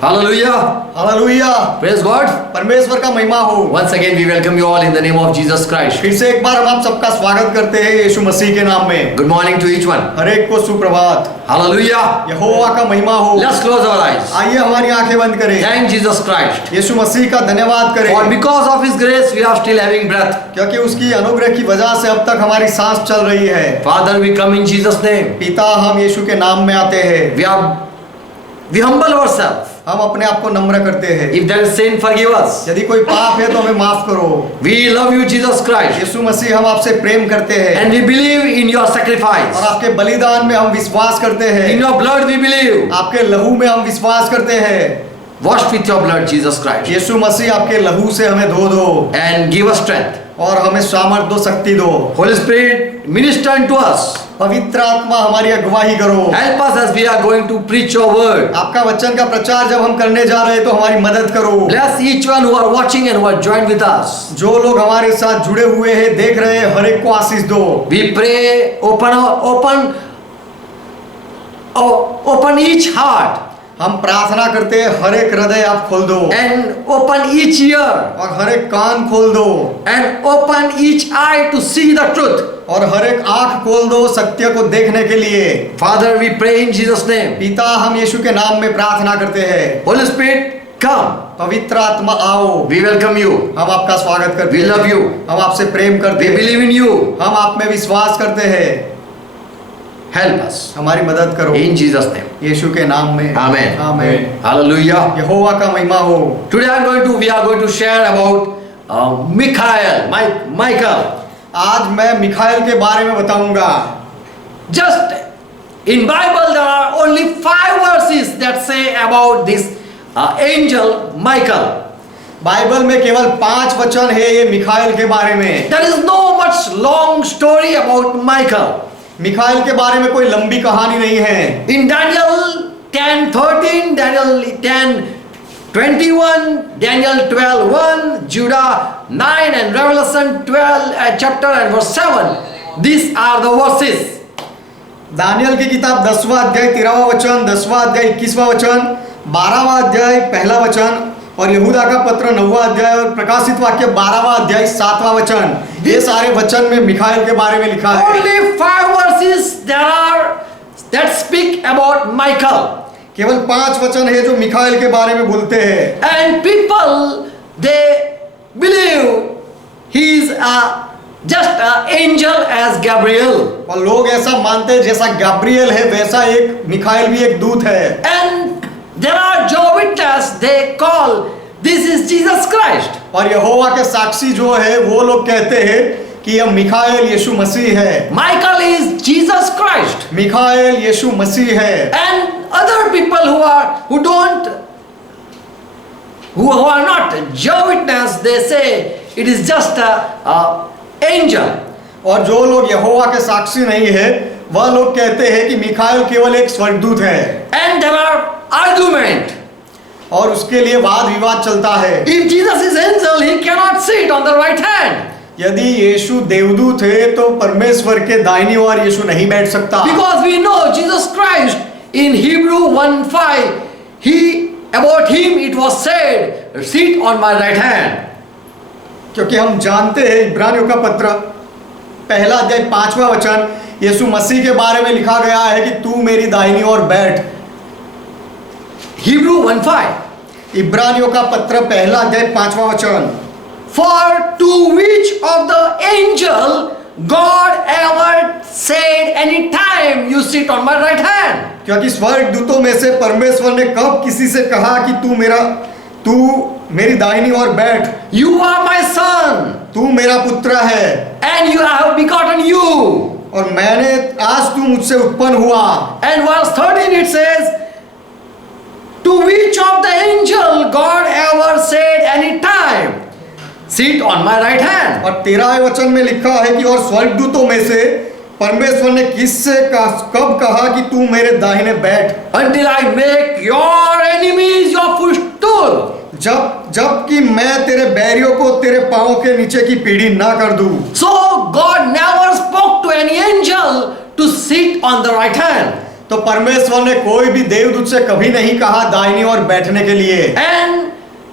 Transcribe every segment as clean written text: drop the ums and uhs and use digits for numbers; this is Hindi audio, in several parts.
Hallelujah. Hallelujah, Praise God. परमेश्वर का महिमा हो। Once again, we welcome you all in the name of Jesus Christ. फिर से एक बार हम आप सबका स्वागत करते हैं यीशु मसीह के नाम में। Good morning to each one. हर एक को सुप्रभात। Hallelujah. यहोवा का महिमा हो। Let's close our eyes. आइए हमारी आंखें बंद करें। Thank Jesus Christ. यीशु मसीह का धन्यवाद करें, For because of His grace, we are still having breath. क्योंकि उसकी अनुग्रह की वजह से अब तक हमारी सांस चल रही है। Father, we come in Jesus' name. पिता, हम यीशु के नाम में आते हैं। We humble ourselves. हम अपने आप को नम्र करते हैं। If there is sin, forgive us. यदि कोई पाप है तो हमें माफ करो। We love you, Jesus Christ. यीशु मसीह, हम आपसे प्रेम करते हैं And we believe in your sacrifice. और आपके बलिदान में हम विश्वास करते हैं। In your blood we believe. आपके लहू में हम विश्वास करते हैं। Washed with your blood, Jesus Christ. यीशु मसीह, आपके लहू से हमें धो दो And give us strength. और हमें सामर्थ दो, शक्ति दो। Holy Spirit, minister unto us. पवित्र आत्मा, हमारी अगुवाई करो। Help us as we are going to preach your word. आपका वचन का प्रचार जब हम करने जा रहे हैं तो हमारी मदद करो। Bless each one who are watching and who are joined with us. जो लोग हमारे साथ जुड़े हुए हैं, देख रहे हैं, हर एक को आशीष दो। We pray, open each heart हम प्रार्थना करते हैं, हर एक हृदय आप खोल दो and open each ear और हर एक कान खोल दो and open each eye to see the truth. और हर एक आंख खोल दो सत्य को देखने के लिए। Father, we pray in Jesus' name. पिता, हम यीशु के नाम में प्रार्थना करते हैं। Holy Spirit, come. पवित्र आत्मा आओ। We welcome you. हम आपका स्वागत करते We हैं। love you. हम आपसे प्रेम करते We हैं। believe in you. हम आप में विश्वास करते हैं। Help us. हमारी मदद करो In Jesus' name. यीशु के नाम में। Amen. आमीन। Hallelujah. यहोवा का महिमा हो। Today we are going to share about Michael. आज मैं मिखाएल के बारे में बताऊंगा। Just in Bible there are only 5 verses that say about this angel Michael. Bible में केवल 5 वचन है ये मिखाएल के बारे में। There is no much long story about Michael. मिखाएल के बारे में कोई लंबी कहानी नहीं है। In Daniel 10:13, Daniel 10:21, Daniel 12:1, Judah 9 and Revelation 12 chapter and verse 7. These are the verses. Daniel की किताब 10वां अध्याय 13वां वचन, 10वां अध्याय 21वां वचन, 12वां अध्याय पहला वचन और यहूदा का पत्र 9वां अध्याय और प्रकाशित वाक्य 12वां अध्याय 7वां वचन। ये सारे वचन में मिखाएल के बारे में लिखा है। Only 5 verses there are that speak about Michael. केवल 5 वचन है जो मिखाएल के बारे में बोलते हैं। And people they believe he is just an angel as Gabriel. और लोग ऐसा मानते हैं जैसा गैब्रिएल है वैसा एक मिखाएल भी एक दूत है। And there are Jehovah's Witnesses, they call this is Jesus Christ. और यहोवा के साक्षी जो है वो लोग कहते हैं कि यह मिखाएल यीशु मसीह है। Michael is Jesus Christ. मिखाएल यीशु मसीह है। And other people who are not Jehovah's Witnesses, they say it is just a angel. और जो लोग यहोवा के साक्षी नहीं है वह लोग कहते हैं कि मिखाएल केवल एक स्वर्गदूत है। And there are argument. और उसके लिए वाद विवाद चलता है। If Jesus is angel, he cannot sit on the right hand. यदि यीशु देवदूत है तो परमेश्वर के दाहिनी ओर यीशु नहीं बैठ सकता। Because we know Jesus Christ in Hebrew 1:5, about him it was said, sit on my right hand. क्योंकि हम जानते हैं इब्रानियों का पत्र पहला अध्याय 5वां वचन यीशु मसीह के बारे में लिखा गया है कि तू मेरी दाहिनी ओर बैठ। Hebrew 1:5. इब्रानियों का पत्र पहला अध्याय 5वां वचन। For to which of the angel God ever said any time you sit on my right hand? क्योंकि स्वर्गदूतों में से परमेश्वर ने कब किसी से कहा कि तू मेरी दाहिनी ओर बैठ। You are my son. तू मेरा पुत्र है And I have begotten you. और मैंने आज तू मुझसे उत्पन्न हुआ। And verse 13 it says, to which of the angel God ever said any time, sit on my right hand. और 13वें वचन में लिखा है कि और स्वर्गदूतों में से परमेश्वर ने किससे कब कहा कि तू मेरे दाहिने बैठ। Until I make your enemies your footstool. जब कि मैं तेरे बैरियों को तेरे पांव के नीचे की पीढ़ी ना कर दूं। So God never spoke to any angel to sit on the right hand. तो परमेश्वर ने कोई भी देवदूत से कभी नहीं कहा दाहिनी ओर बैठने के लिए। And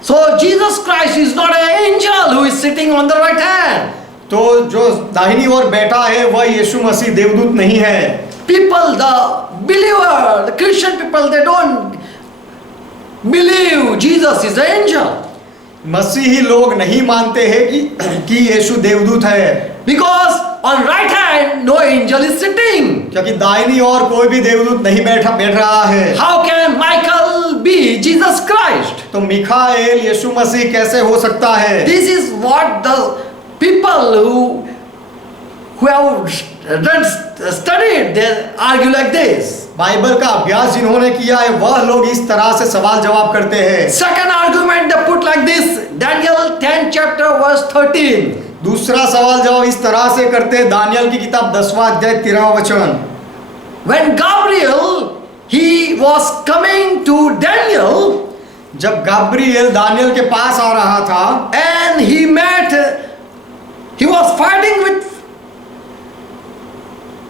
so Jesus Christ is not an angel who is sitting on the right hand. तो जो दाहिनी ओर बैठा है वह यीशु मसीह देवदूत नहीं है। People, the believer, the Christian people, they don't believe Jesus is an angel. मसीही लोग नहीं मानते हैं कि यीशु देवदूत है, Because on right hand no angel is sitting. क्योंकि दाहिनी ओर कोई भी देवदूत नहीं बैठ रहा है। How can Michael be Jesus Christ? तो मिखाएल यीशु मसीह कैसे हो सकता है? This is what the people who have studied, they argue like this. Bible का अभ्यास जिन्होंने किया है वह लोग इस तरह से सवाल जवाब करते हैं। Second argument they put like this, Daniel 10 chapter verse 13. दूसरा सवाल जवाब इस तरह से करते हैं, दानियल की किताब 10वां अध्याय 13वां वचन। When Gabriel he was coming to Daniel, जब गाब्रिएल दानियल के पास आ रहा था and he was fighting with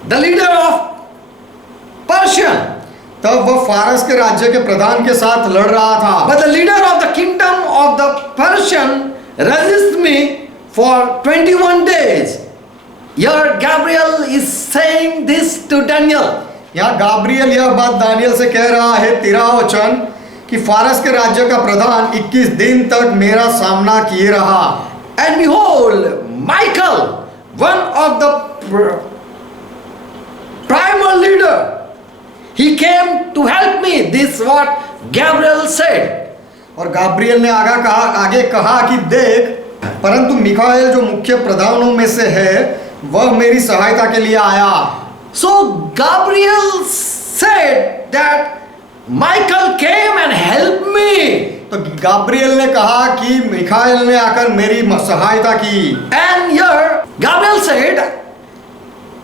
the leader of Persia. तब वह फारस के राज्य के प्रधान के साथ लड़ रहा था। But the leader of the kingdom of the Persian resisted me for 21 days. Here Gabriel is saying this to Daniel. यहाँ गाब्रिएल यह बात दानियल से कह रहा है 13वां वचन कि फारस के राज्य का प्रधान 21 दिन तक मेरा सामना किए रहा। And behold, Michael, one of the primal leader, he came to help me. This what Gabriel said. और गाब्रिएल ने आगे कहा कि देख, परंतु मिखाएल जो मुख्य प्रधानों में से है वह मेरी सहायता के लिए आया। So Gabriel said that Michael came and helped me. तो गाब्रिएल ने कहा कि मिखाएल ने आकर मेरी सहायता की। And here Gabriel said,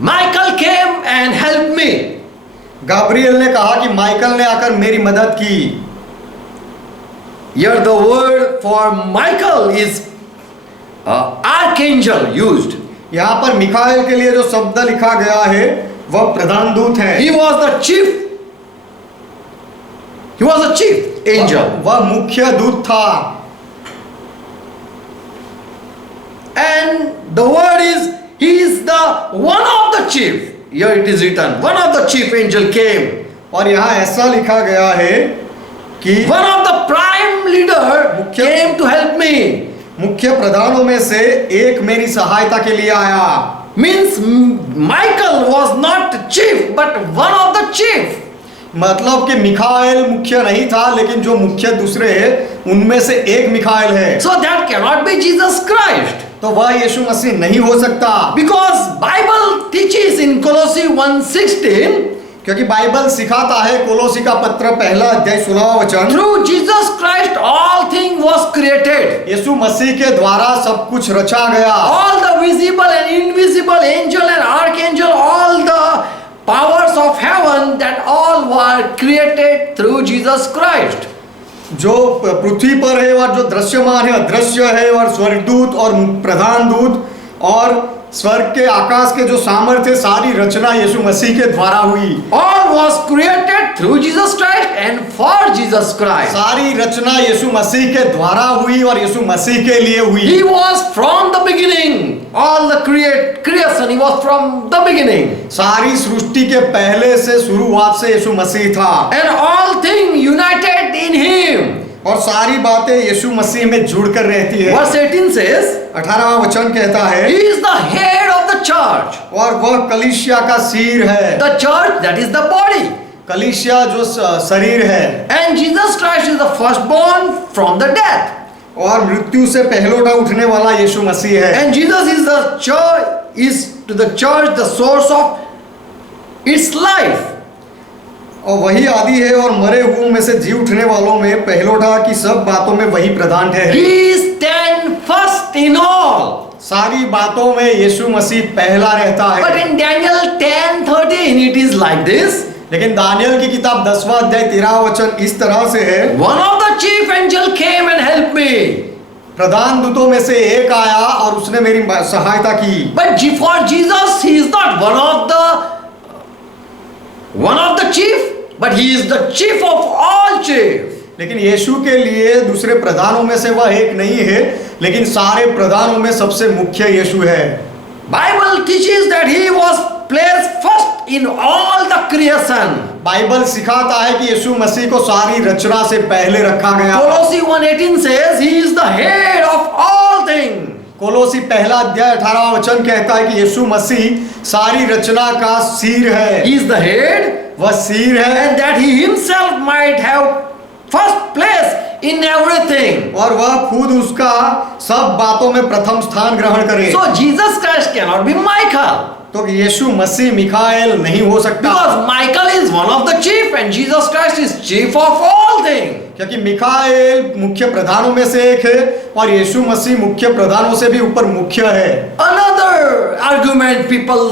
Michael came and helped me. Gabriel ने कहा कि माइकल ने आकर मेरी मदद की। Here the word for Michael is archangel used. यहाँ पर मिखाएल के लिए जो शब्द लिखा गया है वह प्रधान दूत है। He was the chief. He was a chief angel. वह मुख्य दूत था। And the word is, he is the one of the chief. Here it is written, one of the chief angel came. और यहाँ ऐसा लिखा गया है कि One of the prime leader came to help me. मुख्य प्रधानों में से एक मेरी सहायता के लिए आया। Means Michael was not chief but one of the chief. मतलब कि मिखाएल मुख्य नहीं था लेकिन जो मुख्य दूसरे हैं उनमें से एक मिखाएल है। So that cannot be Jesus Christ. तो वह यीशु मसीह नहीं हो सकता। Because Bible teaches in Colossae 1:16, क्योंकि बाइबल सिखाता है कोलोसी का पत्र 1 अध्याय 16वां वचन, through Jesus Christ all thing was created. यीशु मसीह के द्वारा सब कुछ रचा गया। All the visible and invisible, angel and archangel, all the powers of heaven, that all were created through Jesus Christ. जो पृथ्वी पर है और जो दृश्यमान है अदृश्य है और स्वर्गदूत और प्रधान दूत और स्वर्ग के आकाश के जो सामर्थ्य सारी रचना यीशु मसीह के द्वारा हुई। All was created through Jesus Christ and for Jesus Christ. सारी रचना यीशु मसीह के द्वारा हुई और यीशु मसीह के लिए हुई। He was from the beginning. All the creation, he was from the beginning. सारी सृष्टि के पहले से शुरुआत से यीशु मसीह था। And all things united in him. और सारी बातें यीशु मसीह में जुड़कर रहती है। Verse 18 says, 18वां वचन कहता है, he is the head of the church. और वह कलीसिया का सिर है। The church, that is the body. कलीसिया जो शरीर है। And Jesus Christ is the firstborn from the dead. और मृत्यु से पहलोटा उठने वाला यीशु मसीह है। And Jesus is the church, is to the church the source of its life. और वही आदि है और मरे हुओं में से जी उठने वालों में पहलोटा की सब बातों में वही प्रधान है। He stands first in all. सारी बातों में यीशु मसीह पहला रहता है। But in Daniel 10:13 it is like this. लेकिन दानियल की किताब 10वां अध्याय 13वां वचन इस तरह से है, One of the chief angel came and helped me. प्रधान दूतों में से एक आया और उसने मेरी सहायता की। But for Jesus he is not one of the one of the chief, but he is the chief of all chief. लेकिन यीशु के लिए दूसरे प्रधानों में से वह एक नहीं है, लेकिन सारे प्रधानों में सबसे मुख्य यीशु है। Bible teaches that he was placed first in all the creation. Bible सिखाता है कि यीशु मसीह को सारी रचना से पहले रखा गया। Colossae 1:18 says he is the head of all things. कोलोसी पहला अध्याय 18वां वचन कहता है कि यीशु मसीह सारी रचना का सिर है। He is the head, वह सिर है, and that he himself might have first place in everything. और वह खुद उसका सब बातों में प्रथम स्थान ग्रहण करे। So Jesus Christ cannot be Michael, तो यीशु मसीह मिखाएल नहीं हो सकता, because Michael is one of the chief and Jesus Christ is chief of all things. क्योंकि मिखाएल मुख्य प्रधानों में से एक है और यीशु मसीह मुख्य प्रधानों से भी ऊपर मुख्य है। Another argument people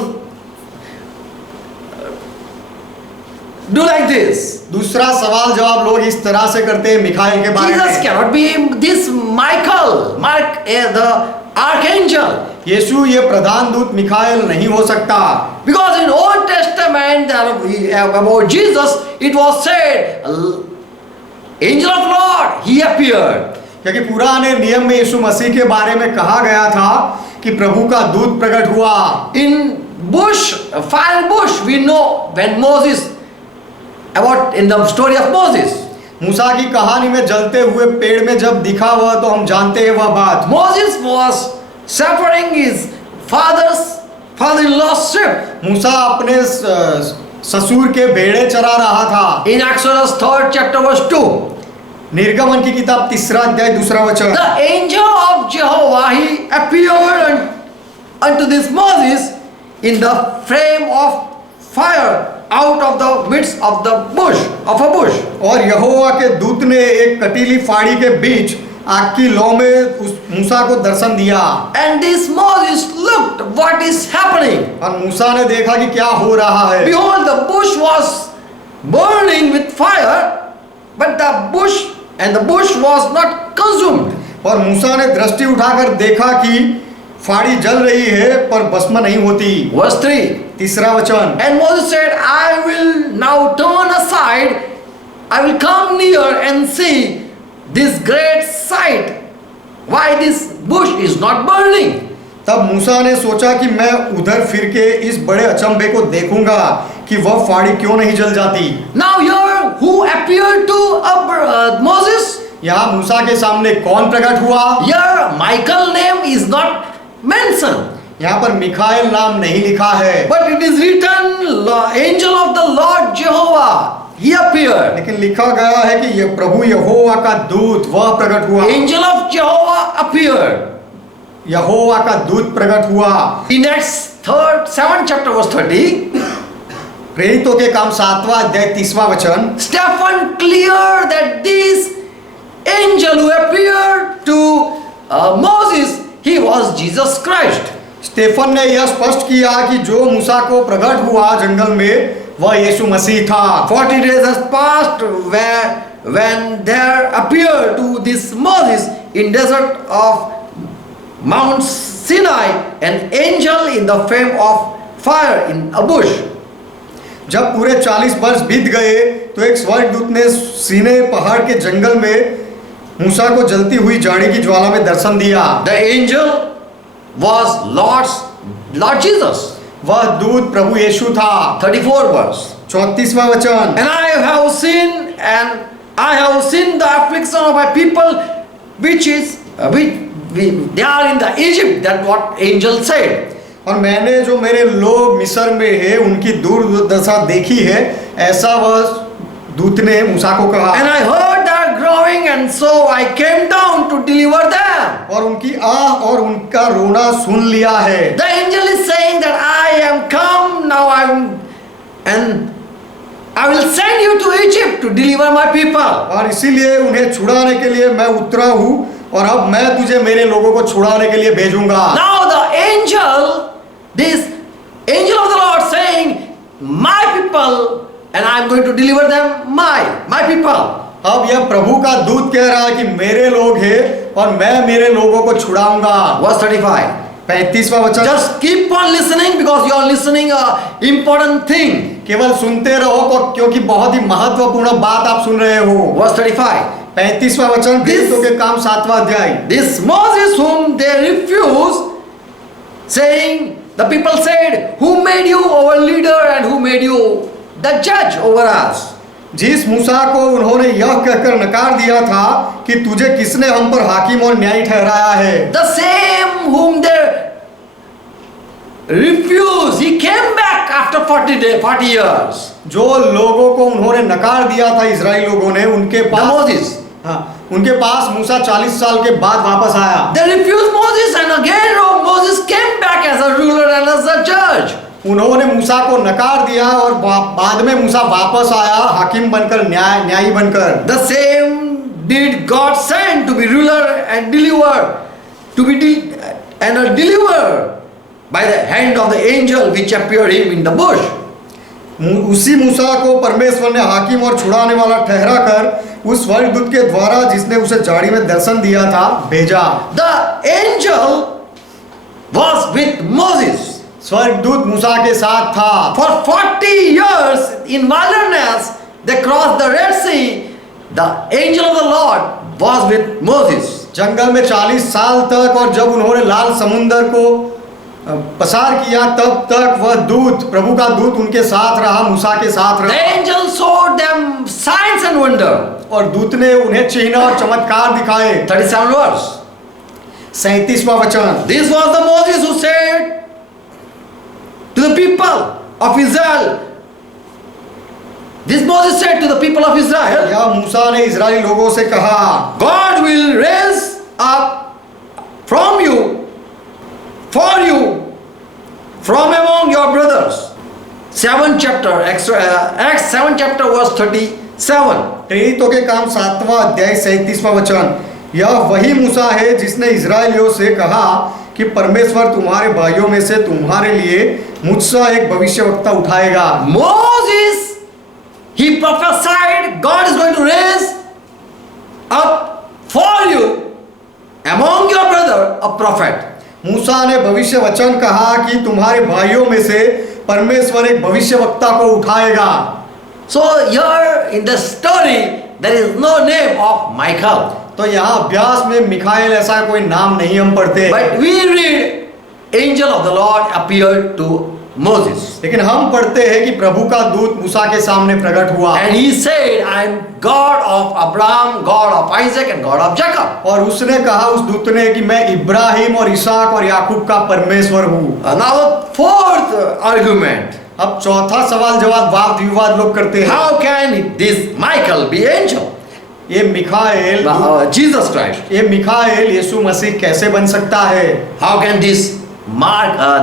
do like this. दूसरा सवाल जवाब लोग इस तरह से करते हैं मिखाएल के बारे Jesus में। cannot be this Michael, the archangel, यीशु ये प्रधान दूत मिखाएल नहीं हो सकता, because in Old Testament about Jesus it was said, angel of Lord, he appeared. क्योंकि पुराने नियम में यीशु मसीह के बारे में कहा गया था कि प्रभु का दूत प्रकट हुआ। In bush, fire bush, we know when Moses, about in the story of Moses, मूसा की कहानी में जलते हुए पेड़ में जब दिखा वह, तो हम जानते हैं वह बात। Moses was shepherding his father-in-law's sheep. मूसा अपने ससुर के भेड़े चरा रहा था। In Exodus 3rd chapter verse 2, निर्गमन की किताब 3रा अध्याय 2रा वचन। the angel of Jehovah, he appeared unto this Moses in the flame of fire out of the midst of the bush, of a bush. और यहोवा के दूत ने एक कटीली फाड़ी के बीच आग की लौ में उस मूसा को दर्शन दिया। And this Moses looked what is happening. और मूसा ने देखा कि क्या हो रहा है। Behold, the bush was burning with fire, but the bush was not consumed. और मूसा ने दृष्टि उठाकर देखा कि फाड़ी जल रही है पर भस्म नहीं होती। Verse 3. 3रा वचन। And Moses said, I will now turn aside, I will come near and see this great sight, why this bush is not burning. तब मूसा ने सोचा कि मैं उधर फिर के इस बड़े अचंभे को देखूंगा कि वह फाड़ी क्यों नहीं जल जाती। Now here, who appeared to Moses? यहाँ मूसा के सामने कौन प्रकट हुआ? Here, Michael name is not mentioned, यहाँ पर मिखाएल नाम नहीं लिखा है, but it is written, angel of the Lord Jehovah, he appeared. लेकिन लिखा गया है कि यह प्रभु यहोवा का दूत वह प्रकट हुआ। Angel of Jehovah appeared. यहोवा का दूत प्रकट हुआ। In Acts 7th chapter verse 30, प्रेरितों के काम 7वां अध्याय 30वां वचन। Stephen cleared that this angel who appeared to Moses, he was Jesus Christ. Stephen ने यह स्पष्ट किया कि जो मूसा को प्रकट हुआ जंगल में वह यीशु मसीह था। 40 days has passed when there appeared to this Moses in desert of Mount Sinai an angel in the flame of fire in a bush. जब पूरे 40 वर्ष बीत गए तो एक स्वर्गदूत ने सीने पहाड़ के जंगल में मूसा को जलती हुई झाड़ी की ज्वाला में दर्शन दिया। The angel was Lord Jesus. वह दूत प्रभु यीशु था। 34 verse. 34वां वचन। And I have seen the affliction of my people, which they are in the Egypt. That what angel said. और मैंने जो मेरे लोग मिस्र में है उनकी दुर्दशा देखी है, ऐसा वह दूत ने मूसा को कहा। And I heard their groaning, and so I came down to deliver them. और उनकी आह और उनका रोना सुन लिया है। The angel is saying that I am come now, and I will send you to Egypt to deliver my people. और इसीलिए उन्हें छुड़ाने के लिए मैं उतरा हूँ और अब मैं तुझे मेरे लोगों को छुड़ाने के लिए भेजूंगा। Now this angel of the Lord saying, my people, and I am going to deliver them, my people. अब यह प्रभु का दूत कह रहा है कि मेरे लोग हैं और मैं मेरे लोगों को छुड़ाऊंगा। Verse 35. 35वां वचन। Just keep on listening because you are listening a important thing. केवल सुनते रहो क्योंकि बहुत ही महत्वपूर्ण बात आप सुन रहे हो। Verse 35. 35वां वचन, प्रेरितों के काम 7वां अध्याय। This Moses whom they refused, saying, the people said, who made you our leader and who made you the judge over us? जिस मूसा को उन्होंने यह कहकर नकार दिया था कि तुझे किसने हम पर हाकिम और न्यायी ठहराया है। The same whom they refused, he came back after 40 years. जो लोगों को उन्होंने नकार दिया था इजराइल लोगों ने, उनके The पास Moses. उनके पास मूसा 40 साल के बाद वापस आया। They refused Moses and again Moses came back as a ruler and as a judge. उन्होंने मूसा को नकार दिया और बाद में मूसा वापस आया हाकिम बनकर, न्यायी बनकर। The same did God send to be ruler and deliver, and a deliver by the hand of the angel which appeared him in the bush. उसी मूसा को परमेश्वर ने हाकिम और छुड़ाने वाला ठहरा कर उस स्वर्गदूत के द्वारा जिसने उसे झाड़ी में दर्शन दिया था भेजा। The angel was with Moses. स्वर्गदूत मूसा के साथ था। For 40 years in wilderness, they crossed the Red Sea. The angel of the Lord was with Moses. जंगल में 40 साल तक, और जब उन्होंने लाल समुंदर को पसार किया तब तक वह दूत, प्रभु का दूत उनके साथ रहा, मूसा के साथ The रहा। angel showed them signs and wonder. और दूत ने उन्हें चिन्ह और चमत्कार दिखाए। 37 verse. 37वां वचन, This was the Moses who said to the people of Israel. This Moses said to the people of Israel, या मूसा ने इजरायली लोगों से कहा, God will raise up from you, for you, from among your brothers. 7 chapter, Acts 7 chapter verse 37. प्रेरितों के काम 7वां अध्याय 37वां वचन, यह वही मूसा है जिसने इजरायलियों से कहा कि परमेश्वर तुम्हारे भाइयों में से तुम्हारे लिए मुझसे एक भविष्यवक्ता उठाएगा। Moses, he prophesied God is going to raise up for you among your brother a prophet. मूसा ने भविष्य वचन कहा कि तुम्हारे भाइयों में से परमेश्वर एक भविष्यवक्ता को उठाएगा। So here in the story there is no name of Michael. तो यहाँ अभ्यास में मिखाएल ऐसा कोई नाम नहीं हम पढ़ते, But we read angel of the Lord appeared to Moses. लेकिन हम पढ़ते हैं कि प्रभु का दूत मूसा के सामने प्रकट हुआ And he said, I am God of Abraham, God of Isaac and God of Jacob. और उसने कहा उस दूत ने कि मैं इब्राहिम और इसहाक और याकूब का परमेश्वर हूँ। Now the fourth argument. अब चौथा सवाल जवाब वाद विवाद लोग करते हैं। How can this Michael be angel? ये मिखाएल Jesus Christ. ये मिखाएल यीशु मसीह कैसे बन सकता है? How can this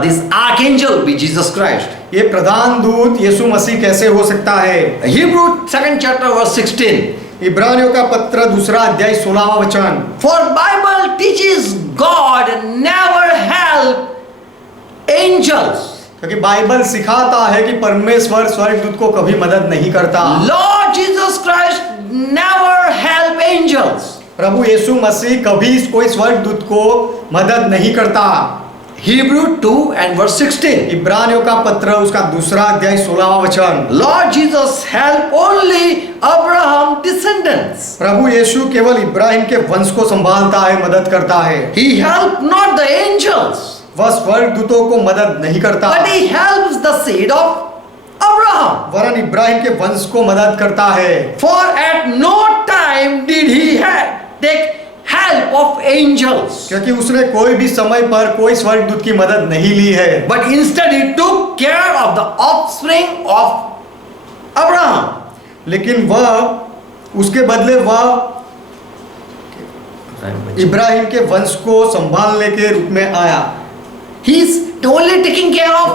this archangel be Jesus Christ? ये प्रधान दूत यीशु मसीह कैसे हो सकता है? Hebrew 2nd chapter verse 16. इब्रानियों का पत्र 2 अध्याय 16वां वचन, For Bible teaches God never help angels. क्योंकि बाइबल सिखाता है कि परमेश्वर स्वर्गदूत को कभी मदद नहीं करता। Lord Jesus Christ never help angels. प्रभु यीशु मसीह कभी कोई स्वर्गदूत को मदद नहीं करता। Hebrew 2 and verse 16. इब्रानियों का पत्र उसका 2 अध्याय 16वां वचन, Lord Jesus help only Abraham descendants. प्रभु यीशु केवल इब्राहिम के वंश को संभालता है, मदद करता है। He helped not the angels, वह स्वर्गदूतों को मदद नहीं करता, but he helps the seed of Abraham. वरन इब्राहिम के वंश को मदद करता है। For at no time did he take help of angels, क्योंकि उसने कोई भी समय पर कोई स्वर्गदूत की मदद नहीं ली है, but instead he took care of the offspring of Abraham. लेकिन वह उसके बदले वह इब्राहिम के वंश को संभालने के रूप में आया। He is only taking care of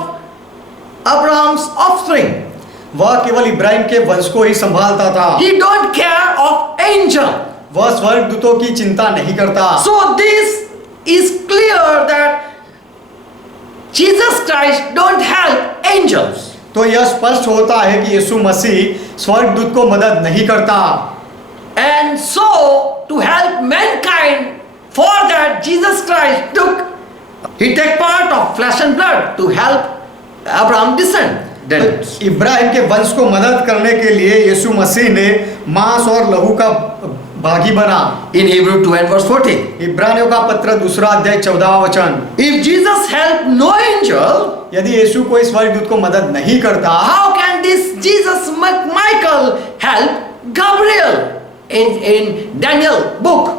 Abraham's offspring. वह केवल इब्राहिम के वंश को ही संभालता था, He don't care of angel. वह स्वर्गदूतों की चिंता नहीं करता। So this is clear that Jesus Christ don't help angels. तो यह स्पष्ट होता है कि यीशु मसीह स्वर्गदूत को मदद नहीं करता। And so to help mankind, for that Jesus Christ he take part of flesh and blood to help Abraham descend. descendants. तो इब्राहिम के वंश को मदद करने के लिए यीशु मसीह ने मांस और लहू का भागी बना। In Hebrew 2 and verse 14. इब्रानियों का पत्र 2 अध्याय 14वां वचन। If Jesus helped no angel, यदि यीशु को इस स्वर्गदूत को मदद नहीं करता, how can this Jesus Michael help Gabriel in Daniel book?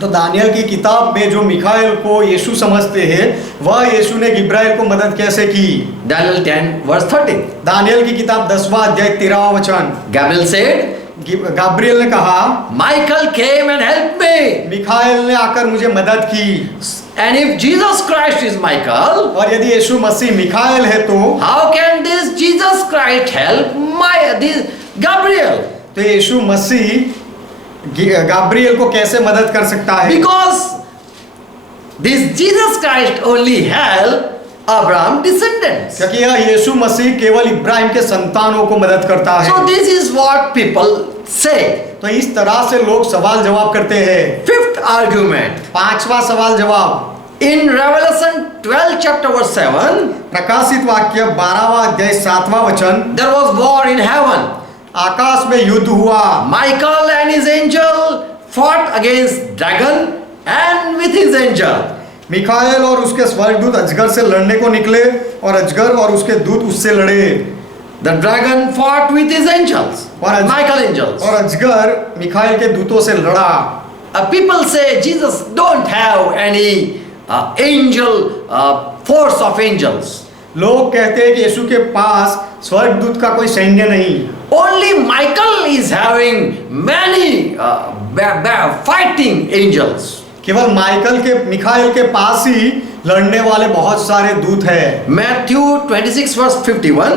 तो दानियल की किताब में जो मिखाएल को यीशु समझते हैं, वह यीशु ने इब्राहिम को मदद कैसे की? Daniel 10 verse 13. दानियल की किताब 10वां अध्याय 13वां वचन। Gabriel said, गाब्रिएल ने कहा, Michael came and helped me. मिखाएल ने आकर मुझे मदद की। And if Jesus Christ is Michael, और यदि यीशु मसीह मिखाएल है तो how can this Jesus Christ help this Gabriel? तो यीशु मसीह गाब्रिएल को कैसे मदद कर सकता है? Because this Jesus Christ only help Abraham descendants. क्योंकि यह यीशु मसीह केवल इब्राहिम के संतानों को मदद करता है। So this is what people say. तो इस तरह से लोग सवाल जवाब करते हैं। Fifth argument. पांचवा सवाल जवाब, In Revelation 12 chapter verse 7, प्रकाशित वाक्य 12वां अध्याय 7वां वचन, there was war in heaven. आकाश में युद्ध हुआ। Michael and his angel fought against dragon and with his angel. मिखाएल और उसके स्वर्गदूत अजगर से लड़ने को निकले और अजगर और उसके दूत उससे लड़े। The dragon fought with his angels, Michael angels. और अजगर मिखाएल के दूतों से लड़ा। People say Jesus don't have any angel force of angels. लोग कहते हैं कि यीशु के पास स्वर्गदूत का कोई सैन्य नहीं। Only Michael is having many fighting angels. केवल मिखाएल के पास ही लड़ने वाले बहुत सारे दूत हैं। Matthew 26 verse 51.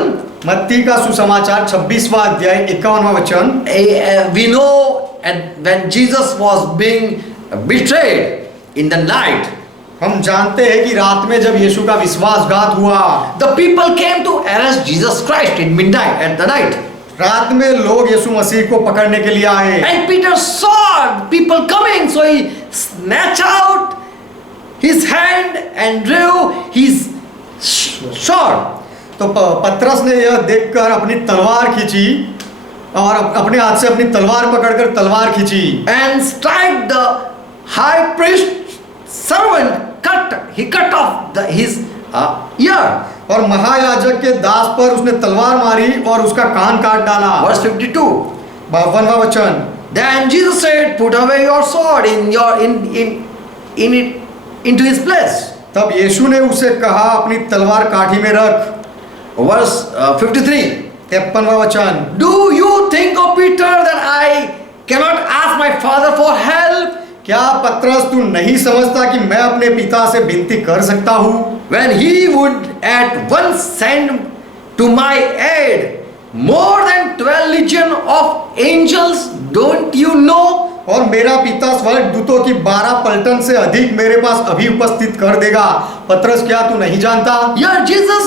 मत्ती का सुसमाचार 26वां अध्याय 51वां वचन। We know when Jesus was being betrayed in the night, हम जानते हैं कि रात में जब यीशु का विश्वासघात हुआ, the people came to arrest Jesus Christ in midnight at the night. रात में लोग यीशु मसीह को पकड़ने के लिए आए। And Peter saw people coming, so he snatched out his hand and drew his sword. तो पतरस ने यह देखकर अपनी तलवार खींची और अपने हाथ से अपनी तलवार पकड़कर तलवार खींची। And strike the high priest servant, he cut off his ear. और महायाजक के दास पर उसने तलवार मारी और उसका कान काट डाला। Verse 52. 52वां वचन। Then Jesus said, put away your sword into his place. तब यीशु ने उसे कहा, अपनी तलवार काठी में रख। Verse 53. 53वां वचन। Do you think, O Peter, that I cannot ask my Father for help? क्या पतरस तू नहीं समझता कि मैं अपने पिता से विनती कर सकता हूँ? When he would at once send to my aid more than 12 legion of angels, don't you know? और मेरा पिता स्वर्गदूतों की 12 पलटन से अधिक मेरे पास अभी उपस्थित कर देगा। पतरस क्या तू नहीं जानता? Here Jesus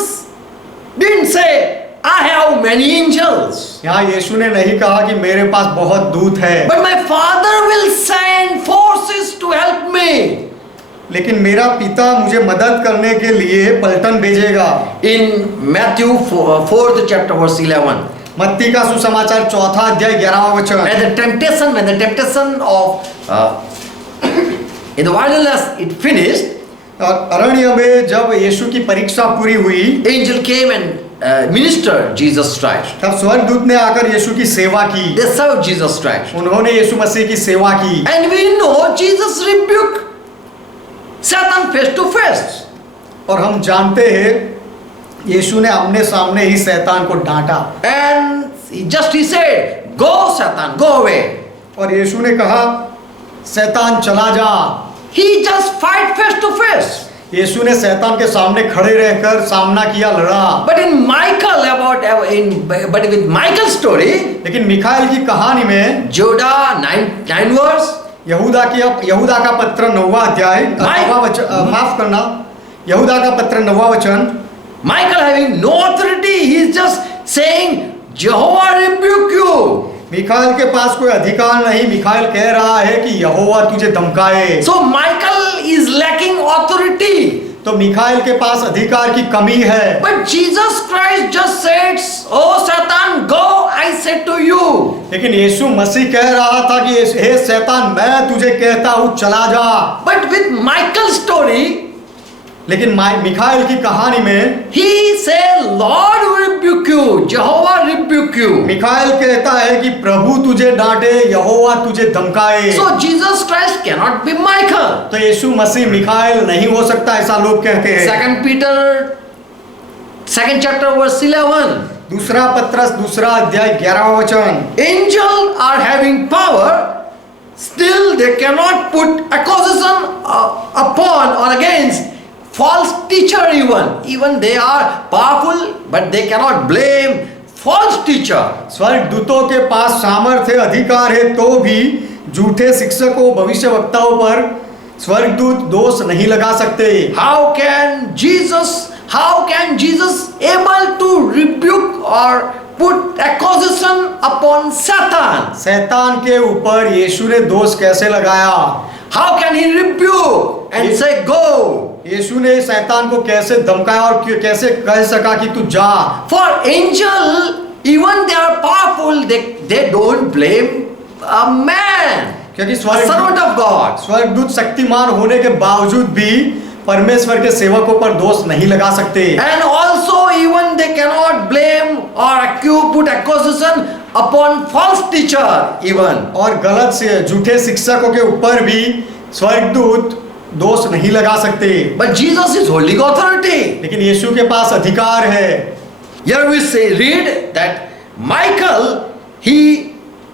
didn't say, I have many angels. यहाँ यीशु ने नहीं कहा कि मेरे पास बहुत दूत है, But my Father will send forces to help me. लेकिन मेरा पिता मुझे मदद करने के लिए पलटन भेजेगा। In Matthew 4th chapter verse 11. मत्ती का सुसमाचार 4 अध्याय 11वां वचन। When the temptation of in the wilderness it finished, और अरण्य में जब यीशु की परीक्षा पूरी हुई, angel came and ministered Jesus Christ. तब स्वर्गदूत ने आकर यीशु की सेवा की। They served Jesus Christ. उन्होंने यीशु मसीह की सेवा की। And we know Jesus rebuked Satan face to face. और हम जानते हैं यीशु ने आमने सामने ही शैतान को डांटा। And he said, go Satan, go away. और यीशु ने कहा, शैतान चला जा। He just fight face to face. यीशु ने शैतान के सामने खड़े रहकर सामना किया, लड़ा। But with Michael's story, लेकिन मिखाएल की कहानी में Judah 9 verse, यहूदा का पत्र 9वां अध्याय 9वां वचन, माफ करना, यहूदा का पत्र 9वां वचन, Michael having no authority, he is just saying, Jehovah rebuke you. मिखाएल के पास कोई अधिकार नहीं। मिखाएल कह रहा है कि यहोवा तुझे धमकाए। So Michael is lacking authority. तो मिखाइल के पास अधिकार की कमी है। But Jesus Christ just said, "Oh Satan, go, I said to you." लेकिन यीशु मसीह कह रहा था कि हे शैतान, मैं तुझे कहता हूँ चला जा। But with Michael's story, लेकिन मिखाइल की कहानी में he said, "Lord will rebuke you, Jehovah rebuke you." Mikhail कहता है कि प्रभु तुझे डांटे, यहोवा तुझे धमकाए। So Jesus Christ cannot be Michael. तो यीशु मसीह मिखाइल नहीं हो सकता, ऐसा लोग कहते हैं। 2 Peter 2nd chapter verse 11. दूसरा पत्रस दूसरा अध्याय 11वां वचन। Angels are having power, still they cannot put accusation upon or against false teacher even they are powerful, but they cannot blame false teacher. स्वर्ग दूतों के पास सामर्थ्य अधिकार है, तो भी झूठे शिक्षकों भविष्यवक्ताओं पर स्वर्गदूत दोष नहीं लगा सकते। How can Jesus able to rebuke or put accusation upon Satan? शैतान के ऊपर यीशु ने दोष कैसे लगाया? How can he rebuke and say go? यीशु ने शैतान को कैसे धमकाया और कैसे कह सका कि तू जा? For angel, even they are powerful, they don't blame a man, क्योंकि a servant of God. स्वर्गदूत शक्तिमान होने के बावजूद भी परमेश्वर के सेवकों पर दोष नहीं लगा सकते। And also even they cannot blame or put accusation upon false teacher even. और गलत से झूठे शिक्षकों के ऊपर भी स्वर्गदूत दोष नहीं लगा सकते। But Jesus is holding authority. लेकिन यीशु के पास अधिकार है। Here we read that Michael, he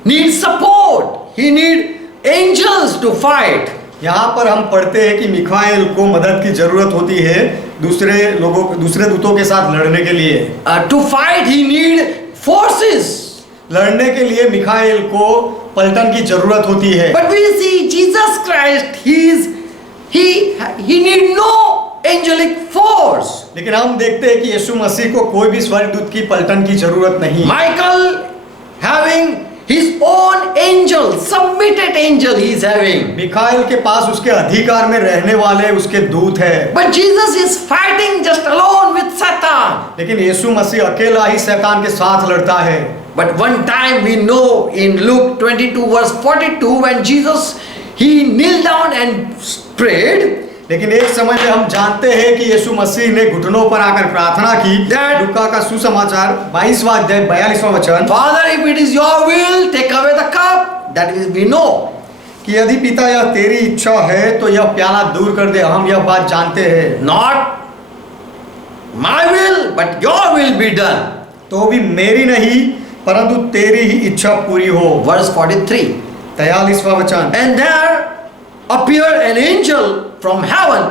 needs support. He needs angels to fight. यहाँ पर हम पढ़ते हैं कि मिखाइल को मदद की जरूरत होती है दूसरे दूतों के साथ लड़ने के लिए। To fight he need forces. लड़ने के लिए मिखाइल को पलटन की जरूरत होती है। But we see Jesus Christ, he need no angelic force. लेकिन हम देखते हैं कि यीशु मसीह को कोई भी स्वर्गदूत की पलटन की जरूरत नहीं। Michael having his own angel, submitted angel he is having. Mikhail के पास उसके अधिकार में रहने वाले उसके दूत है। But Jesus is fighting just alone with Satan. लेकिन यीशु मसीह अकेला ही शैतान के साथ लड़ता है। But one time we know in Luke 22 verse 42 when Jesus he knelt down and prayed. लेकिन एक समय में हम जानते हैं कि यीशु मसीह ने घुटनों पर आकर प्रार्थना की। लूका का सुसमाचार 22वां अध्याय 42वां वचन। Father, if it is your will, take away the cup. That is we know. कि यदि पिता यह तेरी इच्छा है तो यह प्याला दूर कर दे, हम यह बात जानते हैं। Not my will, but your will be done. तो भी मेरी नहीं परंतु तेरी ही इच्छा पूरी हो। Verse 43. 43वां वचन। And there appeared an angel from heaven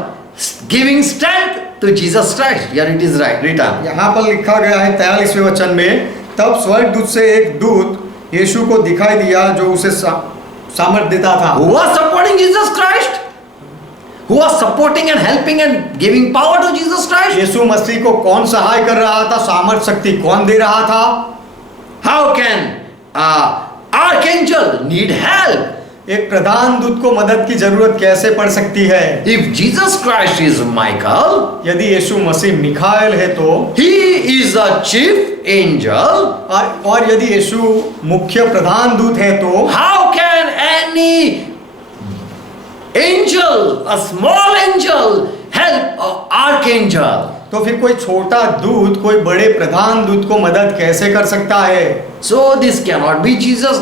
giving strength to Jesus Christ. Here it is written. यहाँ पर लिखा गया है 43वें वचन में, तब स्वर्गदूत से एक दूत यीशु को दिखाई दिया जो उसे सामर्थ देता था। Who was supporting Jesus Christ? Who was supporting and helping and giving power to Jesus Christ? यीशु मसीह को कौन सहाय कर रहा था, सामर्थ शक्ति कौन दे रहा था? How can archangel need help? एक प्रधान दूत को मदद की जरूरत कैसे पड़ सकती है? If Jesus Christ is Michael, यदि यीशु मसीह मिखाइल है तो he is a chief angel. और यदि यीशु मुख्य प्रधान दूत है तो how can any angel, a small angel, help an archangel? तो फिर कोई छोटा दूत कोई बड़े प्रधान दूत को मदद कैसे कर सकता है? So this cannot be Jesus.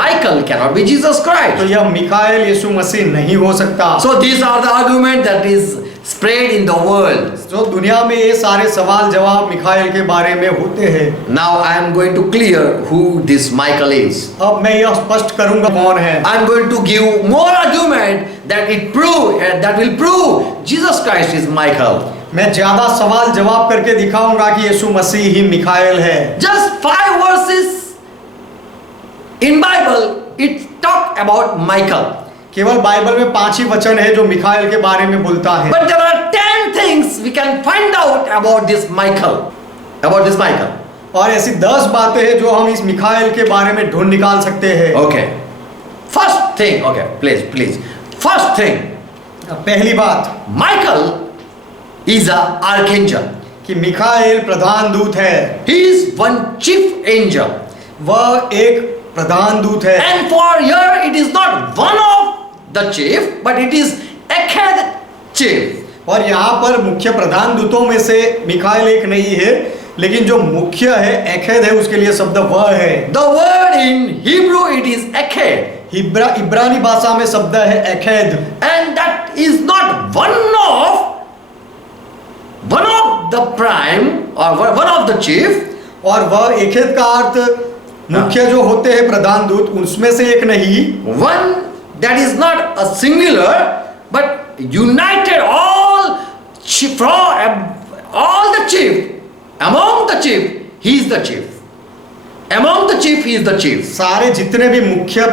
Michael cannot be Jesus Christ. तो यह मिखाइल यीशु मसीह नहीं हो सकता। So these are the argument that is spread in the world. तो दुनिया में ये सारे सवाल जवाब मिखाइल के बारे में होते हैं। Now I am going to clear who this Michael is. अब मैं यह स्पष्ट करूंगा कौन है। I am going to give more argument that will prove Jesus Christ is Michael. मैं ज्यादा सवाल जवाब करके दिखाऊंगा कि यीशु मसीह ही मिखाइल है। Just 5 verses in Bible it talk about Michael. केवल बाइबल में 5 ही वचन है जो मिखाइल के बारे में बोलता है। But there are 10 things we can find out about this Michael. और ऐसी 10 बातें हैं जो हम इस मिखाइल के बारे में ढूंढ निकाल सकते हैं। Okay. First thing, okay, please. First thing, पहली बात, Michael is an archangel. कि मिखाएल प्रधान दूत है, He is one chief angel. वह एक प्रधान दूत है। And for here it is not one of the chief, but it is Echad chief. और यहाँ पर मुख्य प्रधान दूतों में से मिखाएल एक नहीं है, लेकिन जो मुख्य है एखेद है, उसके लिए शब्द वह है। The word in Hebrew it is Echad. इब्रानी भाषा में शब्द है एखेद, And that is not one of the prime or one of the chief. और वह एखेद का अर्थ मुख्य जो होते हैं प्रधान दूत, उसमें से एक नहीं। One that is not a singular, but united all the chief. Among the chief, he is the chief. Among the chief, he is the chief. सारे जितने भी मुख्य